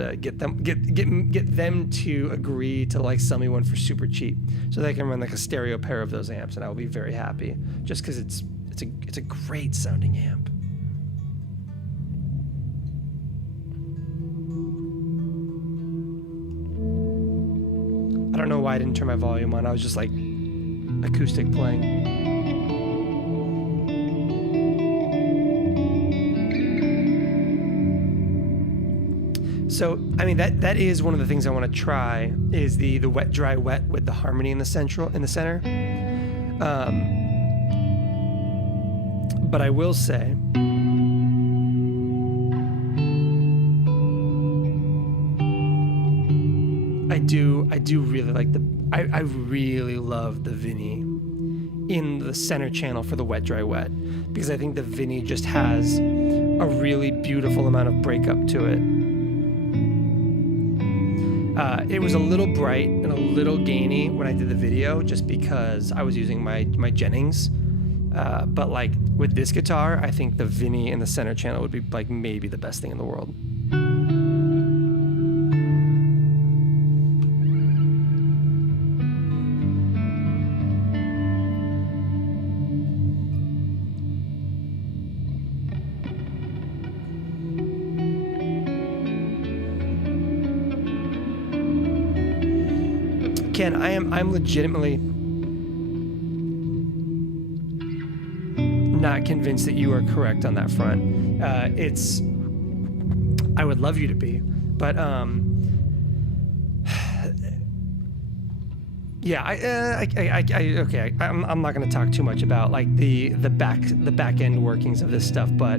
to agree to like sell me one for super cheap, so they can run like a stereo pair of those amps, and I will be very happy. Just because it's a great sounding amp. I don't know why I didn't turn my volume on. I was just like acoustic playing. So, I mean, that is one of the things I want to try is the wet, dry, wet with the harmony in the center. But I will say, I do really like I really love the Vinny in the center channel for the wet, dry, wet, because I think the Vinny just has a really beautiful amount of breakup to it. It was a little bright and a little gainy when I did the video, just because I was using my Jennings. But like with this guitar, I think the Vinny in the center channel would be like maybe the best thing in the world. Ken, I'm legitimately not convinced that you are correct on that front. I would love you to be, but yeah, okay. I'm not going to talk too much about like the back end workings of this stuff, but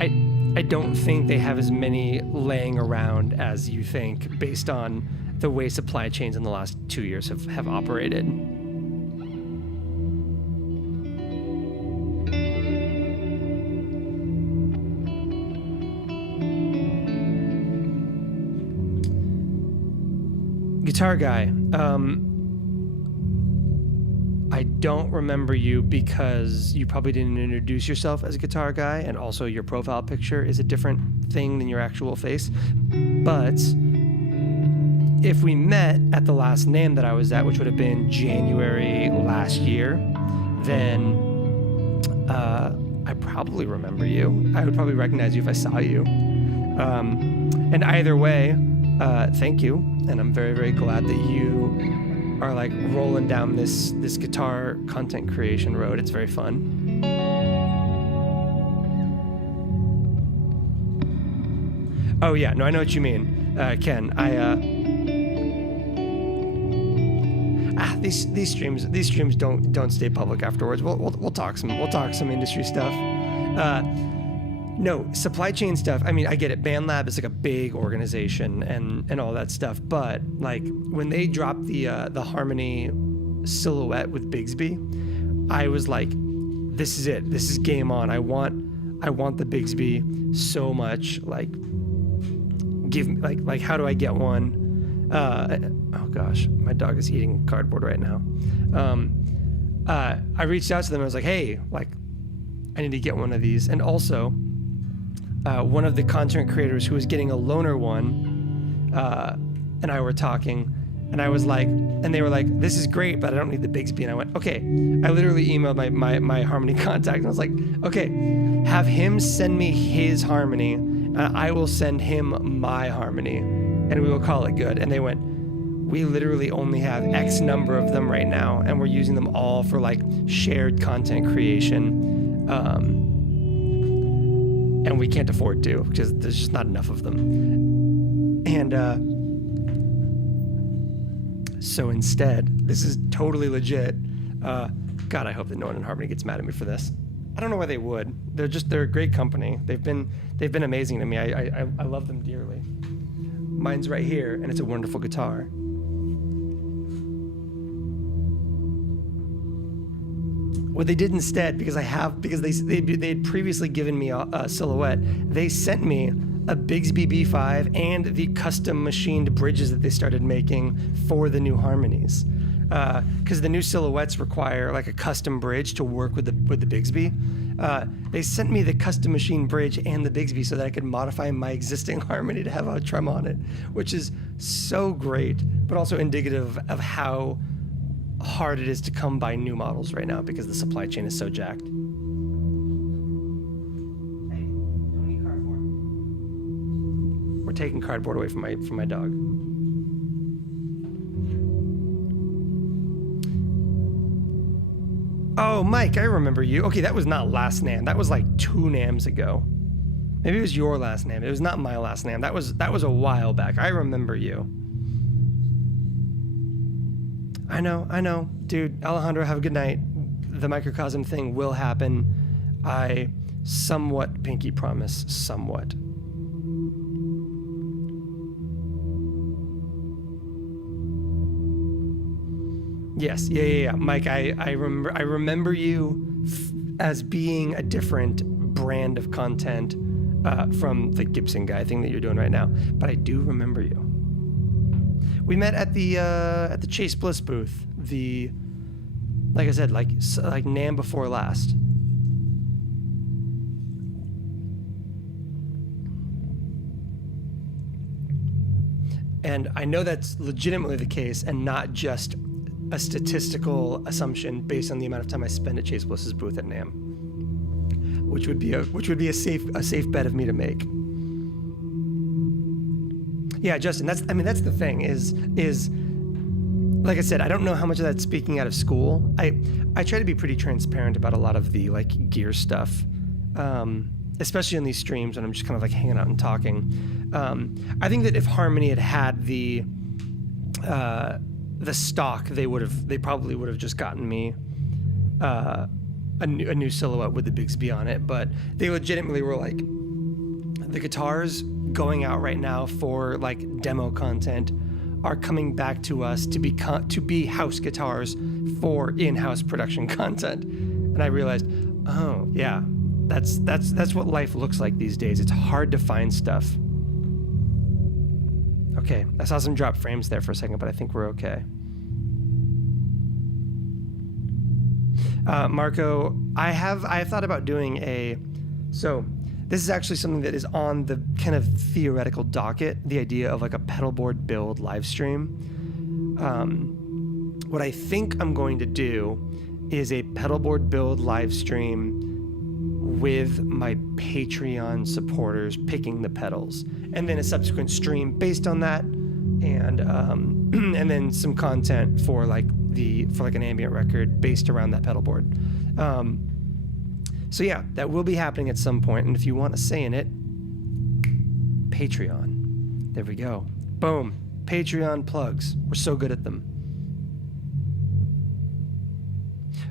I don't think they have as many laying around as you think, based on the way supply chains in the last 2 years have operated. Guitar guy, I don't remember you because you probably didn't introduce yourself as a guitar guy, and also your profile picture is a different thing than your actual face. But if we met at the last name that I was at, which would have been January last year, then I probably remember you. I would probably recognize you if I saw you. And either way, thank you. And I'm very, very glad that you are like rolling down this guitar content creation road. It's very fun. Oh yeah, no, I know what you mean, Ken. These streams don't stay public afterwards. We'll talk some industry stuff. No, supply chain stuff. I mean, I get it. BandLab is like a big organization and all that stuff. But like when they dropped the Harmony silhouette with Bigsby, I was like, this is it. This is game on. I want the Bigsby so much. Like, give me like how do I get one? Oh gosh, my dog is eating cardboard right now. I reached out to them. I was like, hey, like, I need to get one of these. And also, one of the content creators who was getting a loaner one, and I were talking, and I was like, and they were like, this is great, but I don't need the Bigsby. And I went, okay. I literally emailed my Harmony contact, and I was like, okay, have him send me his Harmony, and I will send him my Harmony, and we will call it good. And they went, we literally only have X number of them right now, and we're using them all for like shared content creation. And we can't afford to because there's just not enough of them. And so instead, this is totally legit. God, I hope that no one in Harmony gets mad at me for this. I don't know why they would. They're a great company. They've been amazing to me. I love them dearly. Mine's right here, and it's a wonderful guitar. What they did instead, because they had previously given me a silhouette, they sent me a Bigsby B5 and the custom machined bridges that they started making for the new Harmonies. Because the new silhouettes require like a custom bridge to work with the Bigsby. They sent me the custom machine bridge and the Bigsby so that I could modify my existing Harmony to have a trem on it, which is so great, but also indicative of how hard it is to come by new models right now because the supply chain is so jacked. Hey, don't eat cardboard. We're taking cardboard away from my dog. Oh, Mike, I remember you. Okay, that was not last name. That was like 2 NAMs ago. Maybe it was your last name. It was not my last name. That was a while back. I remember you. I know. Dude, Alejandro, have a good night. The microcosm thing will happen. I somewhat pinky promise, somewhat. Yes, yeah. Mike, I remember you as being a different brand of content from the Gibson guy thing that you're doing right now. But I do remember you. We met at the Chase Bliss booth. Like I said, like NAMM before last. And I know that's legitimately the case and not just a statistical assumption based on the amount of time I spend at Chase Bliss's booth at NAMM, which would be a safe bet of me to make. Yeah, Justin, that's the thing is like I said, I don't know how much of that's speaking out of school. I try to be pretty transparent about a lot of the like gear stuff, especially on these streams when I'm just kind of like hanging out and talking. I think that if Harmony had the stock, they probably would have just gotten me a new silhouette with the Bigsby on it. But they legitimately were like, the guitars going out right now for like demo content are coming back to us to be house guitars for in-house production content. And I realized, oh yeah, that's what life looks like these days. It's hard to find stuff. Okay, I saw some drop frames there for a second, but I think we're okay. Marco, I have thought about doing so this is actually something that is on the kind of theoretical docket, the idea of like a pedal board build live stream. What I think I'm going to do is a pedal board build live stream with my Patreon supporters picking the pedals, and then a subsequent stream based on that, and then some content for like an ambient record based around that pedal board. So yeah, that will be happening at some point, and if you want a say in it, Patreon. There we go. Boom. Patreon plugs. We're so good at them.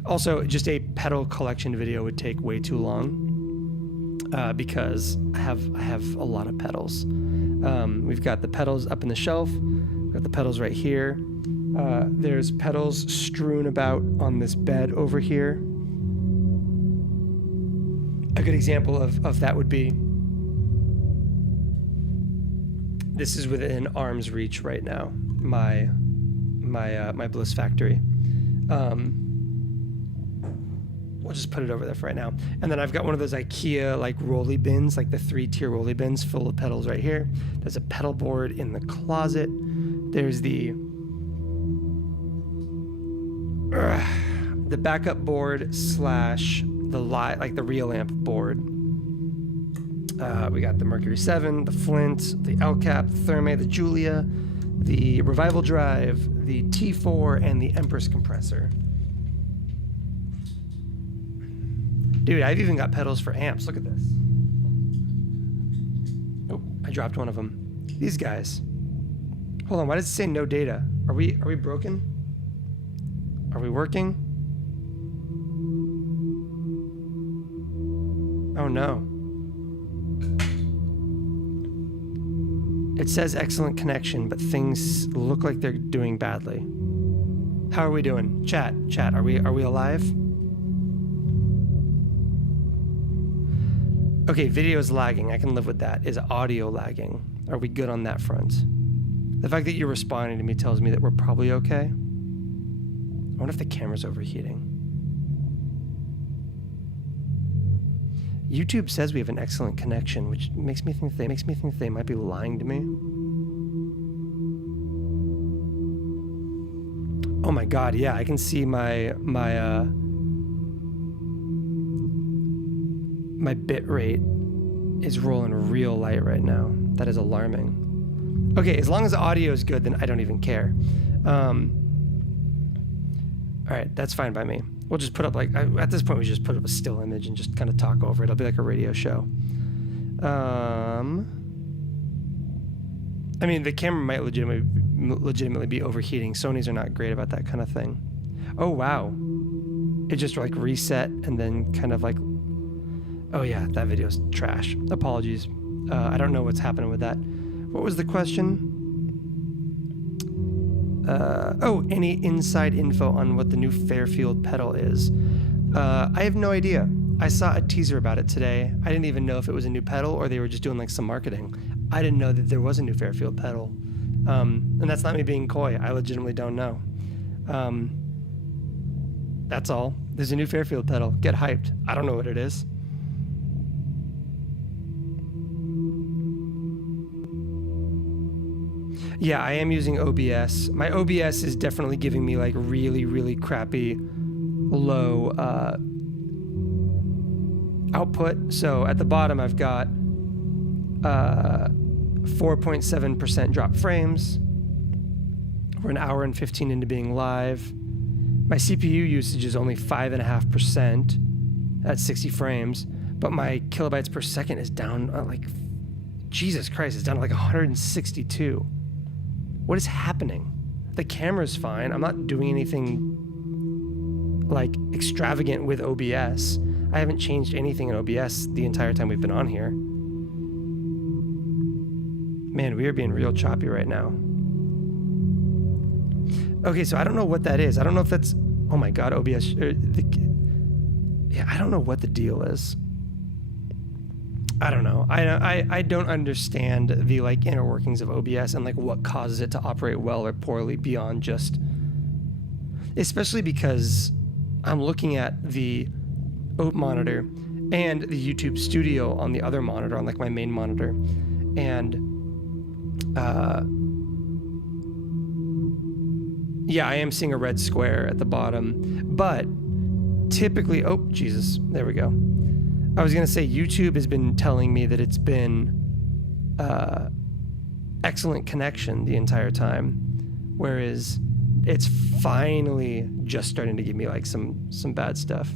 Also, just a pedal collection video would take way too long because I have a lot of pedals. We've got the pedals up in the shelf. We've got the pedals right here. There's pedals strewn about on this bed over here. A good example of that would be, this is within arm's reach right now, my Bliss Factory. We'll just put it over there for right now. And then I've got one of those IKEA like rolly bins, like the 3-tier rolly bins full of pedals right here. There's a pedal board in the closet. There's the backup board / the real amp board. We got the Mercury 7, the Flint, the El Cap, the Therme, the Julia, the Revival Drive, the T4, and the Empress compressor. Dude, I've even got pedals for amps. Look at this. Oh, I dropped one of them. These guys. Hold on, why does it say no data? Are we broken? Are we working? Oh no. It says excellent connection, but things look like they're doing badly. How are we doing? Chat, are we alive? Okay, video is lagging. I can live with that. Is audio lagging? Are we good on that front? The fact that you're responding to me tells me that we're probably okay. I wonder if the camera's overheating. YouTube says we have an excellent connection, which makes me think they might be lying to me. Oh my God, yeah, I can see my bit rate is rolling real light right now. That is alarming. Okay, as long as the audio is good, then I don't even care. All right, that's fine by me. We'll just put up at this point we just put up a still image and just kind of talk over it. It'll be like a radio show. I mean, the camera might legitimately be overheating. Sony's are not great about that kind of thing. Oh wow, it just like reset and then kind of like, oh yeah, that video's trash. Apologies. I don't know what's happening with that. What was the question? Oh, any inside info on what the new Fairfield pedal is? I have no idea. I saw a teaser about it today. I didn't even know if it was a new pedal or they were just doing like some marketing. I didn't know that there was a new Fairfield pedal. And that's not me being coy. I legitimately don't know. That's all. There's a new Fairfield pedal. Get hyped. I don't know what it is. Yeah, I am using OBS. My OBS is definitely giving me like really, really crappy low output. So at the bottom, I've got 4.7% drop frames. We're an hour and 15 into being live. My CPU usage is only 5.5% at 60 frames, but my kilobytes per second is down like, Jesus Christ, it's down to like 162. What is happening? The camera's fine. I'm not doing anything like extravagant with OBS. I haven't changed anything in OBS the entire time we've been on here. Man, we are being real choppy right now. Okay, so I don't know what that is. I don't know if that's... Oh my God, OBS... yeah, I don't know what the deal is. I don't know. I don't understand the like inner workings of OBS and like what causes it to operate well or poorly beyond just... Especially because I'm looking at the OBS monitor and the YouTube Studio on the other monitor, on like my main monitor. And... yeah, I am seeing a red square at the bottom, but typically, oh, Jesus, there we go. I was going to say YouTube has been telling me that it's been excellent connection the entire time, whereas it's finally just starting to give me like some bad stuff.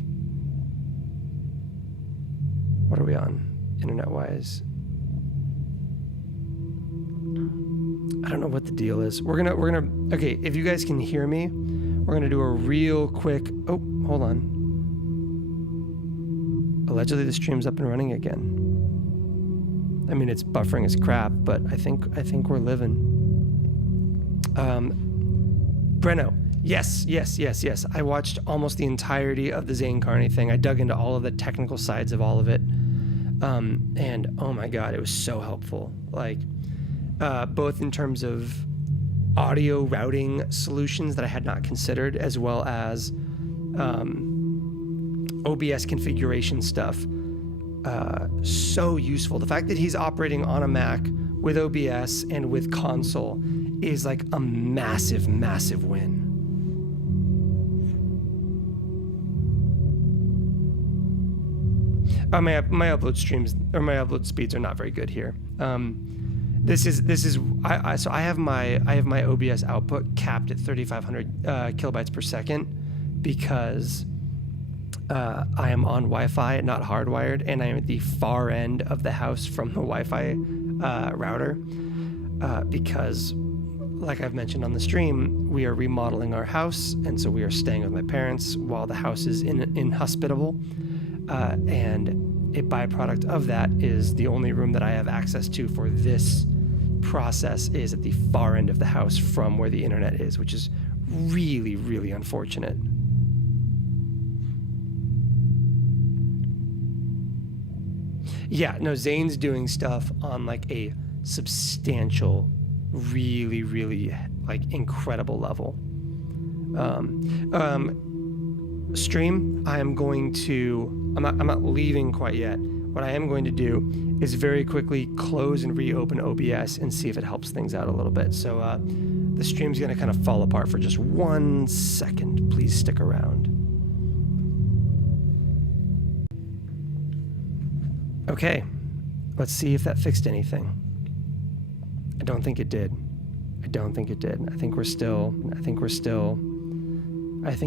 What are we on internet-wise? I don't know what the deal is. We're gonna okay, if you guys can hear me, we're gonna do a real quick, oh, hold on. Allegedly the stream's up and running again. I mean, it's buffering as crap, but I think we're living. Breno, yes. I watched almost the entirety of the Zane Carney thing. I dug into all of the technical sides of all of it. And oh my God, it was so helpful. Like, both in terms of audio routing solutions that I had not considered, as well as OBS configuration stuff. So useful. The fact that he's operating on a Mac with OBS and with console is like a massive, massive win. My upload streams or my upload speeds are not very good here. This is so I have my OBS output capped at 3,500 kilobytes per second because I am on Wi-Fi, not hardwired, and I am at the far end of the house from the Wi-Fi router because, like I've mentioned on the stream, we are remodeling our house, and so we are staying with my parents while the house is inhospitable, and a byproduct of that is the only room that I have access to for this process is at the far end of the house from where the internet is, which is really, really unfortunate. Yeah, no, Zane's doing stuff on like a substantial, really, really like incredible level. Stream, I'm not leaving quite yet. What I am going to do is very quickly close and reopen OBS and see if it helps things out a little bit. So the stream's gonna kind of fall apart for just 1 second. Please stick around. Okay, let's see if that fixed anything. I don't think it did. I think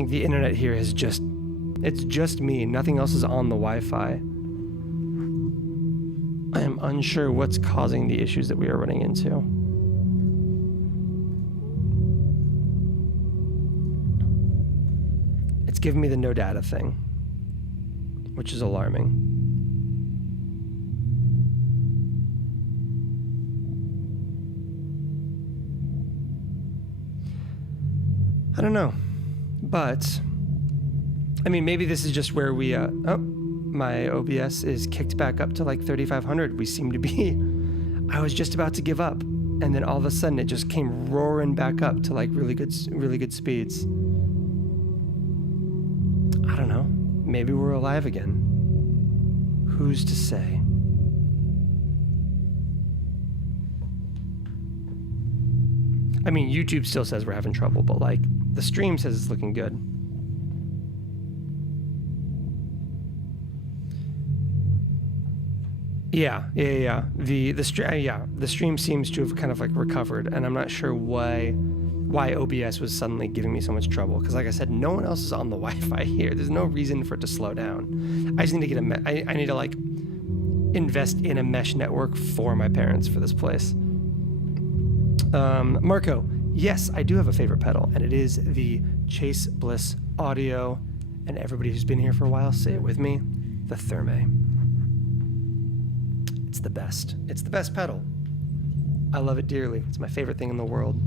the internet here is it's just me. Nothing else is on the Wi-Fi. I am unsure what's causing the issues that we are running into. It's giving me the no data thing, which is alarming. I don't know. But, I mean, maybe this is just where we, my OBS is kicked back up to like 3,500. We seem to be, I was just about to give up. And then all of a sudden it just came roaring back up to like really good speeds. I don't know. Maybe we're alive again. Who's to say? I mean, YouTube still says we're having trouble, but like the stream says it's looking good. Yeah. The stream seems to have kind of like recovered, and I'm not sure why OBS was suddenly giving me so much trouble. Because like I said, no one else is on the Wi-Fi here. There's no reason for it to slow down. I just need to get I need to like invest in a mesh network for my parents for this place. Marco, yes, I do have a favorite pedal, and it is the Chase Bliss Audio. And everybody who's been here for a while, say it with me, the Therme. It's the best. It's the best pedal. I love it dearly. It's my favorite thing in the world.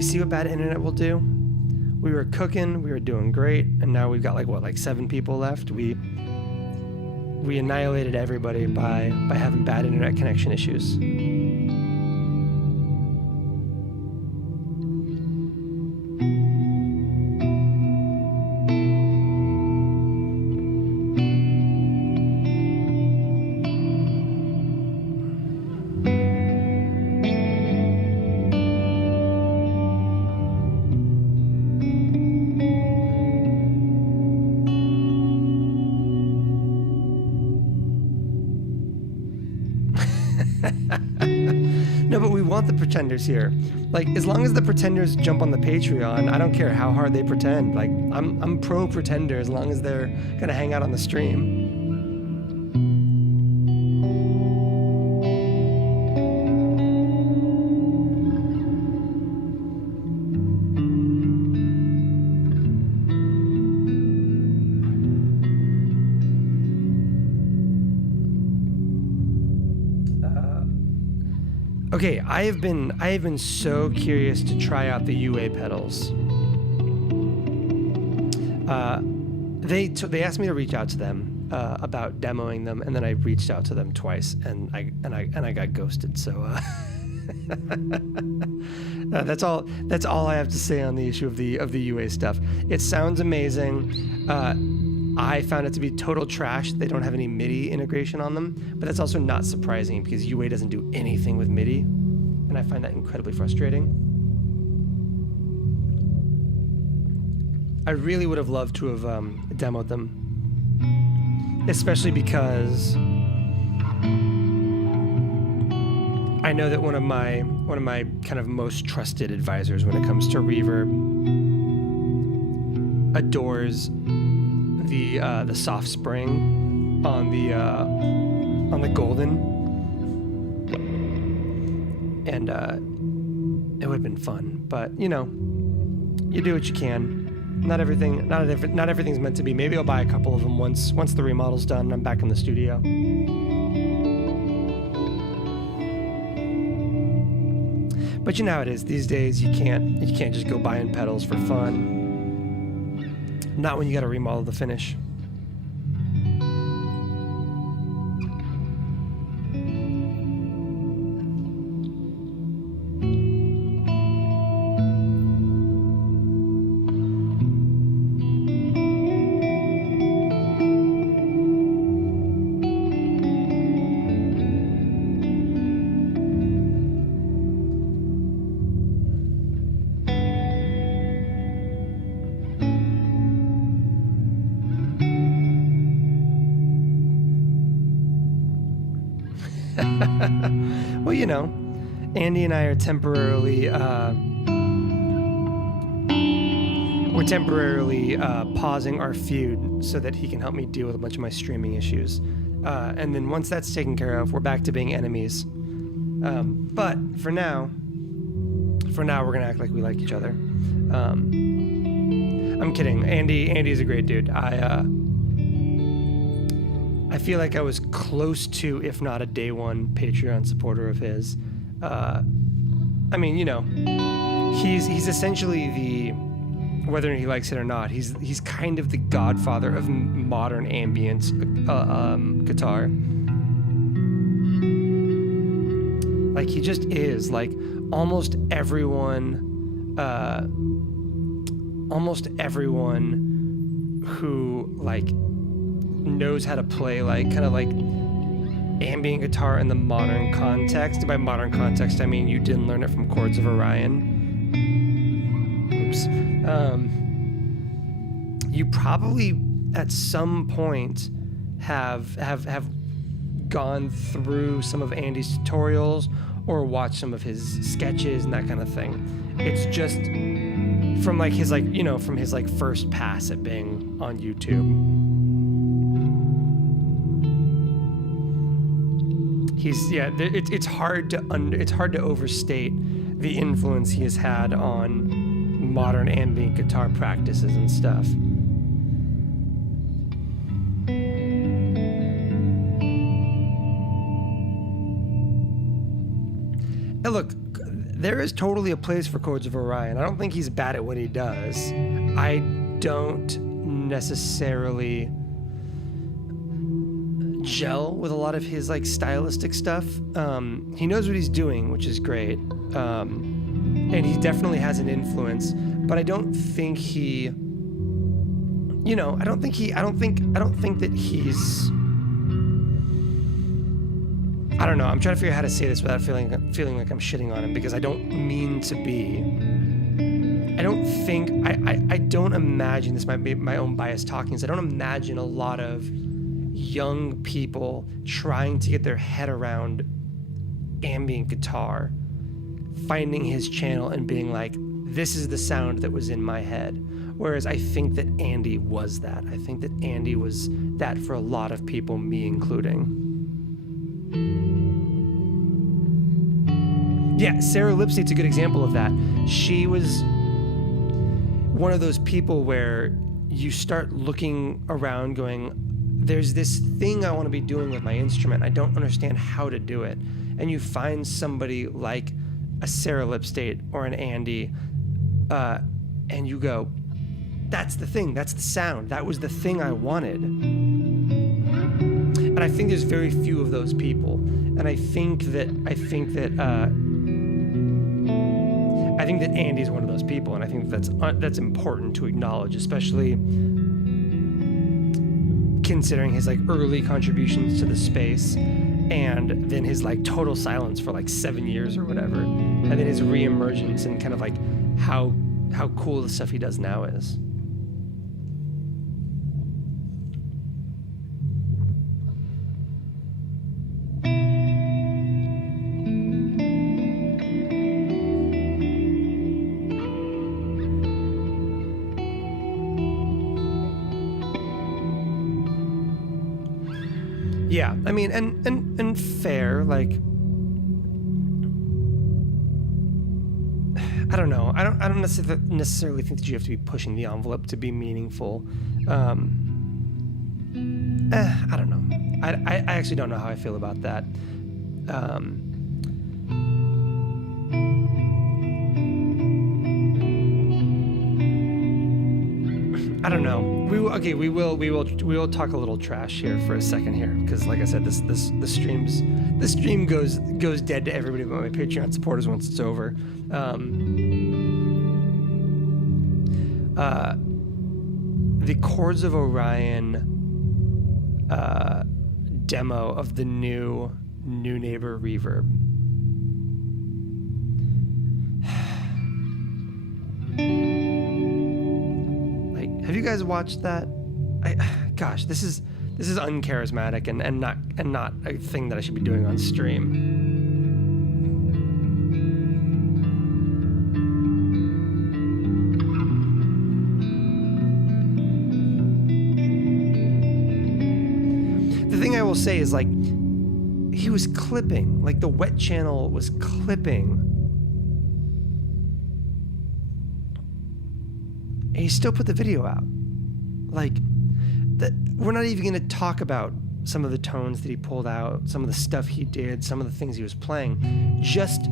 See what bad internet will do? We were cooking, we were doing great, and now we've got like 7 people left. We annihilated everybody by having bad internet connection issues. No, but we want the pretenders here. Like, as long as the pretenders jump on the Patreon, I don't care how hard they pretend. Like, I'm pro pretender as long as they're gonna hang out on the stream. Okay, I have been so curious to try out the UA pedals. They asked me to reach out to them about demoing them, and then I reached out to them twice, and I got ghosted. So that's all I have to say on the issue of the UA stuff. It sounds amazing. I found it to be total trash. They don't have any MIDI integration on them, but that's also not surprising because UA doesn't do anything with MIDI, and I find that incredibly frustrating. I really would have loved to have demoed them, especially because I know that one of my kind of most trusted advisors when it comes to reverb adores the soft spring on the Golden, and it would have been fun. But you know, you do what you can. Not everything's meant to be. Maybe I'll buy a couple of them once the remodel's done and I'm back in the studio. But you know how it is these days. You can't just go buying pedals for fun. Not when you got to remodel the finish. Well, you know, Andy and I are temporarily, we're temporarily pausing our feud so that he can help me deal with a bunch of my streaming issues. And then once that's taken care of, we're back to being enemies. But for now, we're gonna act like we like each other. I'm kidding. Andy's a great dude. I feel like I was close to, if not a day one Patreon supporter of his. I mean, you know, he's essentially the, whether he likes it or not, he's kind of the godfather of modern ambient guitar. Like, he just is. Like, almost everyone who like knows how to play like kind of like ambient guitar in the modern context. By modern context, I mean you didn't learn it from Chords of Orion. Oops. You probably at some point have gone through some of Andy's tutorials or watched some of his sketches and that kind of thing. It's just from like his like, you know, from his like first pass at being on YouTube. It's hard to overstate the influence he has had on modern ambient guitar practices and stuff. And look, there is totally a place for Chords of Orion. I don't think he's bad at what he does. I don't necessarily gel with a lot of his like stylistic stuff. He knows what he's doing, which is great. And he definitely has an influence, but I don't think he, you know, I don't think that he's, I don't know. I'm trying to figure out how to say this without feeling like I'm shitting on him, because I don't mean to be. I don't imagine, this might be my own bias talking, I don't imagine a lot of young people trying to get their head around ambient guitar, finding his channel and being like, this is the sound that was in my head. Whereas I think that Andy was that. I think that Andy was that for a lot of people, me including. Yeah, Sarah Lipstate's a good example of that. She was one of those people where you start looking around going, there's this thing I want to be doing with my instrument. I don't understand how to do it. And you find somebody like a Sarah Lipstate or an Andy, and you go, that's the thing, that's the sound. That was the thing I wanted. And I think there's very few of those people. And I think that Andy's one of those people, and I think that's important to acknowledge, especially considering his like early contributions to the space, and then his like total silence for like 7 years or whatever, and then his reemergence and kind of like how cool the stuff he does now is. Yeah, I mean, and fair, like, I don't know. I don't necessarily think that you have to be pushing the envelope to be meaningful. I don't know. I actually don't know how I feel about that. I don't know. We will talk a little trash here for a second here, because like I said, the stream goes dead to everybody but my Patreon supporters once it's over. The Chords of Orion demo of the new Neighbor reverb. Have you guys watched that? Gosh, this is uncharismatic and not a thing that I should be doing on stream. say is, like, he was clipping. Like, the wet channel was clipping. And he still put the video out. Like, we're not even going to talk about some of the tones that he pulled out, some of the stuff he did, some of the things he was playing. Just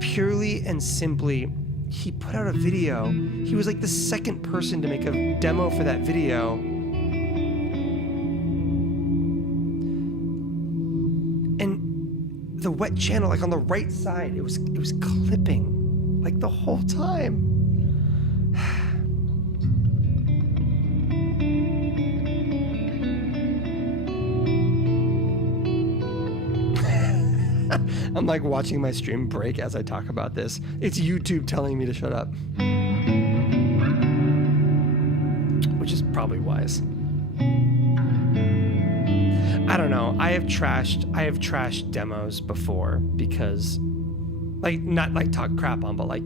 purely and simply, he put out a video. He was like the second person to make a demo for that video. And the wet channel, like on the right side, it was clipping like the whole time. I'm like watching my stream break as I talk about this. It's YouTube telling me to shut up. Which is probably wise. I don't know. I have trashed demos before because, like, not like talk crap on, but like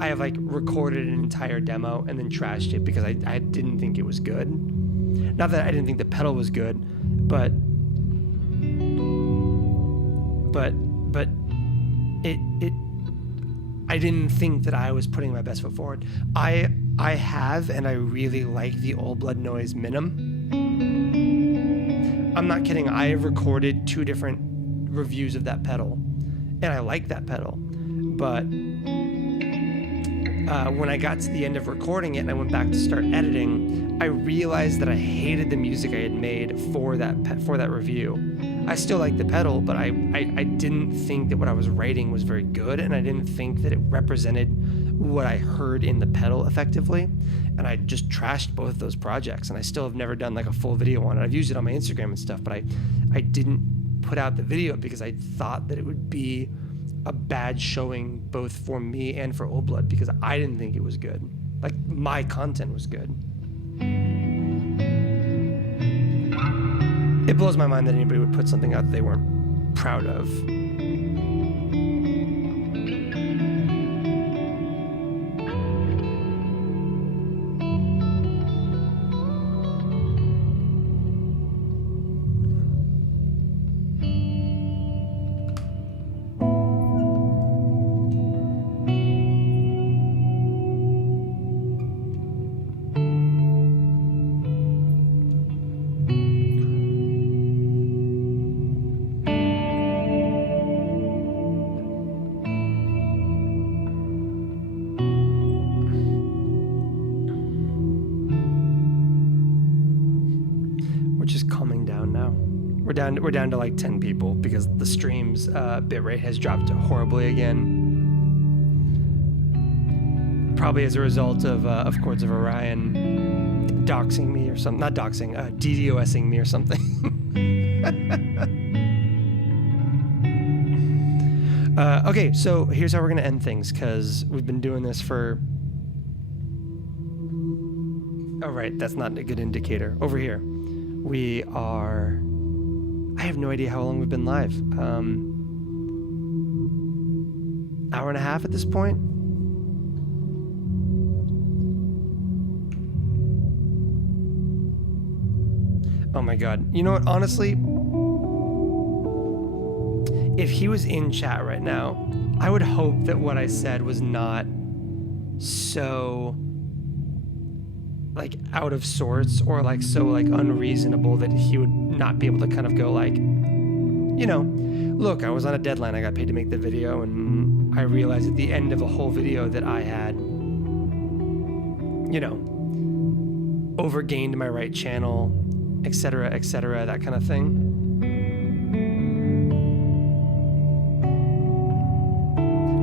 I have like recorded an entire demo and then trashed it because I didn't think it was good. Not that I didn't think the pedal was good, but I didn't think that I was putting my best foot forward. I have, and I really like the Old Blood Noise Minim. I'm not kidding. I have recorded 2 different reviews of that pedal, and I like that pedal. But when I got to the end of recording it and I went back to start editing, I realized that I hated the music I had made for that review. I still like the pedal, but I didn't think that what I was writing was very good, and I didn't think that it represented what I heard in the pedal effectively, and I just trashed both of those projects, and I still have never done like a full video on it. I've used it on my Instagram and stuff, but I didn't put out the video because I thought that it would be a bad showing both for me and for Old Blood because I didn't think it was good. Like, my content was good. It blows my mind that anybody would put something out that they weren't proud of. We're down to like 10 people because the stream's bitrate has dropped horribly again. Probably as a result of Chords of Orion doxing me or something. Not doxing, DDoSing me or something. Okay, so here's how we're going to end things because we've been doing this for... Oh, right, that's not a good indicator. Over here, we are... I have no idea how long we've been live. Hour and a half at this point? Oh my god. You know what, honestly, if he was in chat right now, I would hope that what I said was not so like out of sorts or like so like unreasonable that he would not be able to kind of go like, you know, look, I was on a deadline, I got paid to make the video, and I realized at the end of a whole video that I had, you know, overgained my right channel, etc., that kind of thing.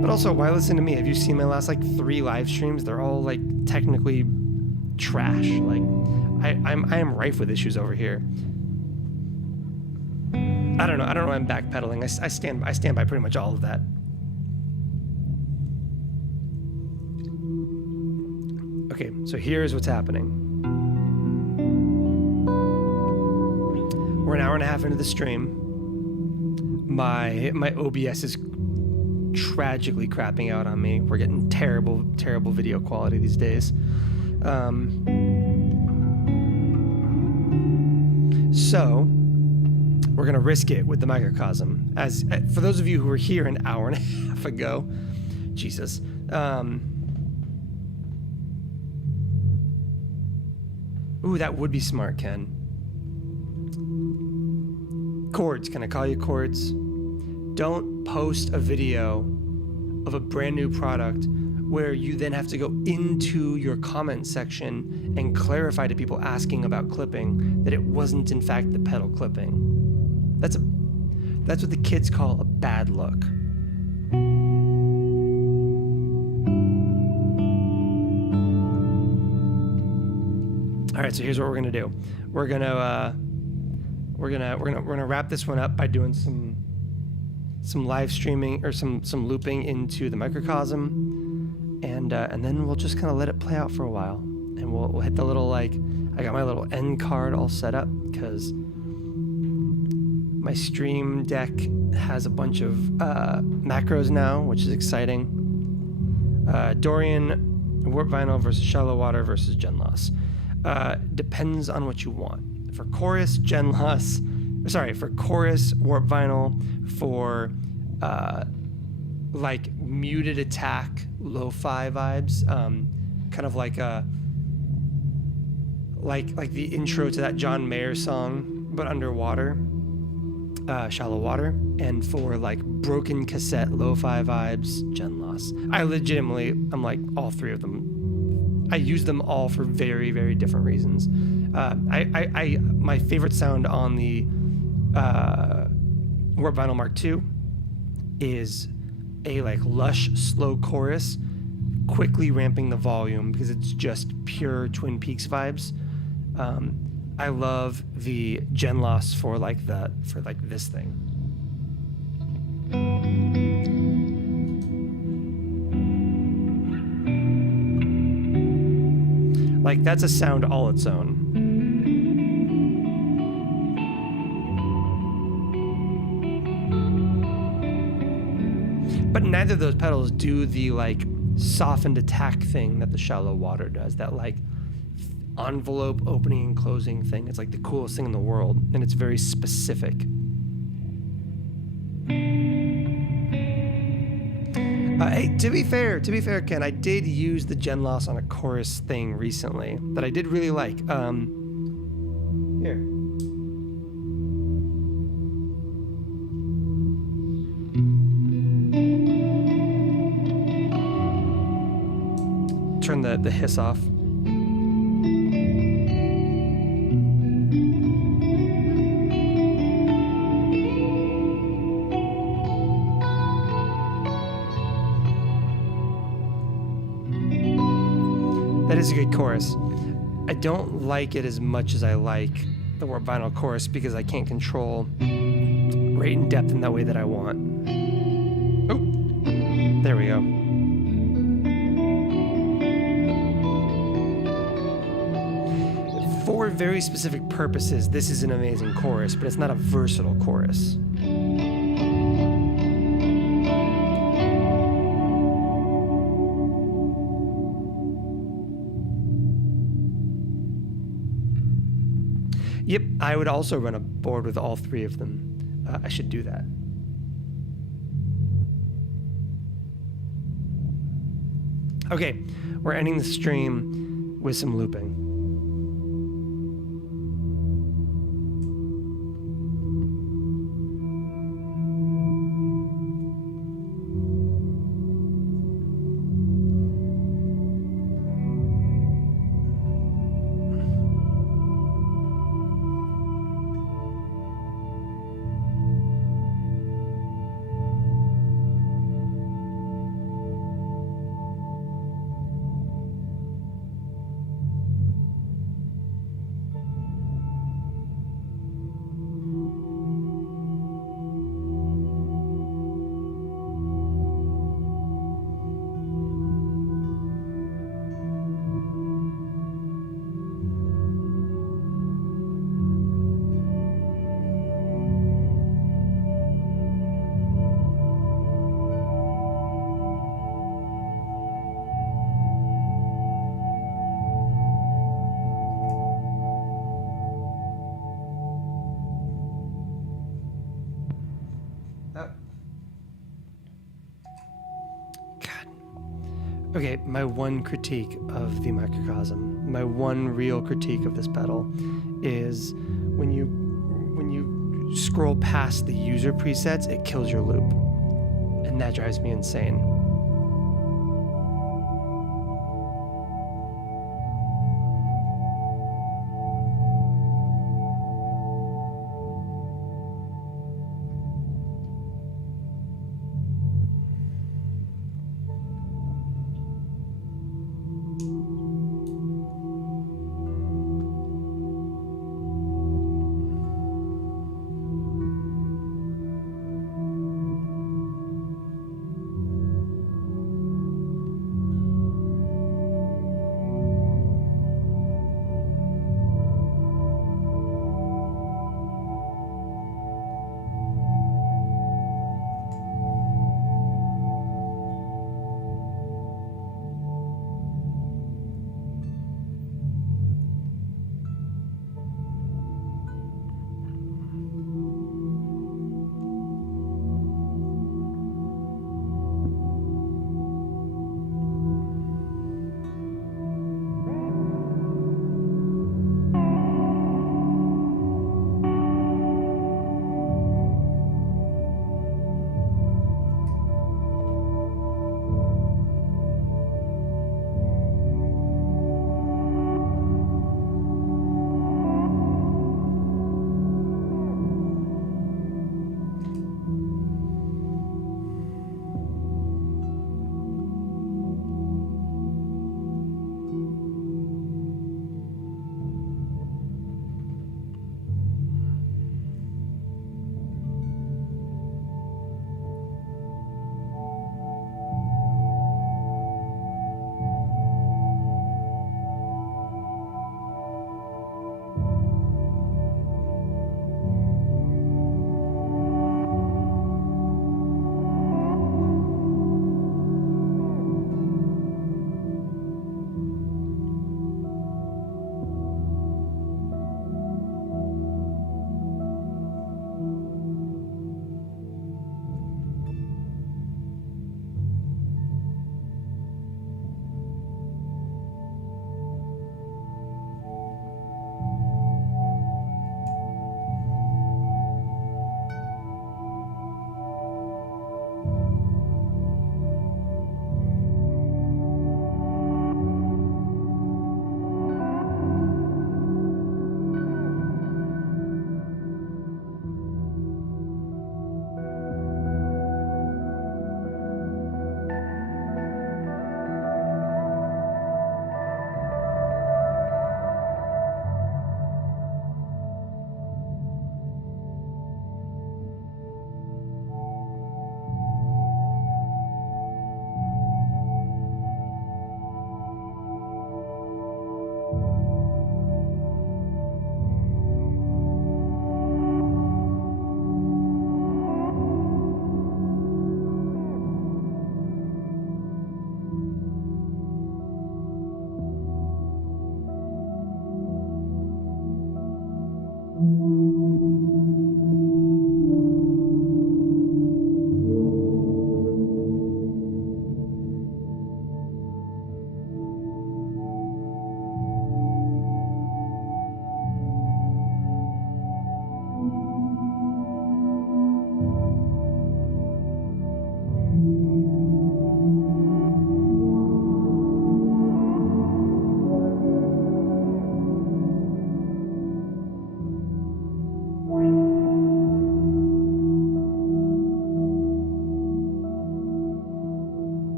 But also, why listen to me? Have you seen my last like 3 live streams? They're all like technically trash. Like, I am rife with issues over here. I don't know why I'm backpedaling. I stand by pretty much all of that. Okay, so here's what's happening. We're an hour and a half into the stream. My OBS is tragically crapping out on me. We're getting terrible video quality these days. So we're gonna risk it with the microcosm. As for those of you who were here an hour and a half ago, Jesus. Ooh, that would be smart, Ken. Chords, can I call you chords? Don't post a video of a brand new product where you then have to go into your comment section and clarify to people asking about clipping that it wasn't in fact the pedal clipping. That's what the kids call a bad look. All right, so here's what we're gonna do. We're gonna wrap this one up by doing some live streaming or some looping into the microcosm, and then we'll just kind of let it play out for a while, and we'll hit the little, like, I got my little end card all set up because my stream deck has a bunch of macros now, which is exciting. Dorian, warp vinyl versus shallow water versus gen loss. Depends on what you want. For chorus, gen loss. Sorry, for chorus, warp vinyl. For like muted attack, lo-fi vibes, kind of like the intro to that John Mayer song, but underwater, shallow water. And for like broken cassette, lo-fi vibes, gen loss. I'm like all three of them. I use them all for very, very different reasons. My favorite sound on the Warp Vinyl Mark II is a like lush, slow chorus, quickly ramping the volume because it's just pure Twin Peaks vibes. I love the gen loss for this thing. Like, that's a sound all its own. But neither of those pedals do the, like, softened attack thing that the shallow water does. That, like, envelope opening and closing thing. It's, like, the coolest thing in the world, and it's very specific. Hey, to be fair, Ken, I did use the gen loss on a chorus thing recently that I did really like. Here. Turn the hiss off. That is a good chorus. I don't like it as much as I like the Warp Vinyl chorus because I can't control rate and depth in that way that I want. Oh, there we go. For very specific purposes, this is an amazing chorus, but it's not a versatile chorus. Yep, I would also run a board with all three of them. I should do that. Okay, we're ending the stream with some looping. Okay, my one critique of the microcosm, my one real critique of this pedal, is when you scroll past the user presets, it kills your loop, and that drives me insane.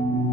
you.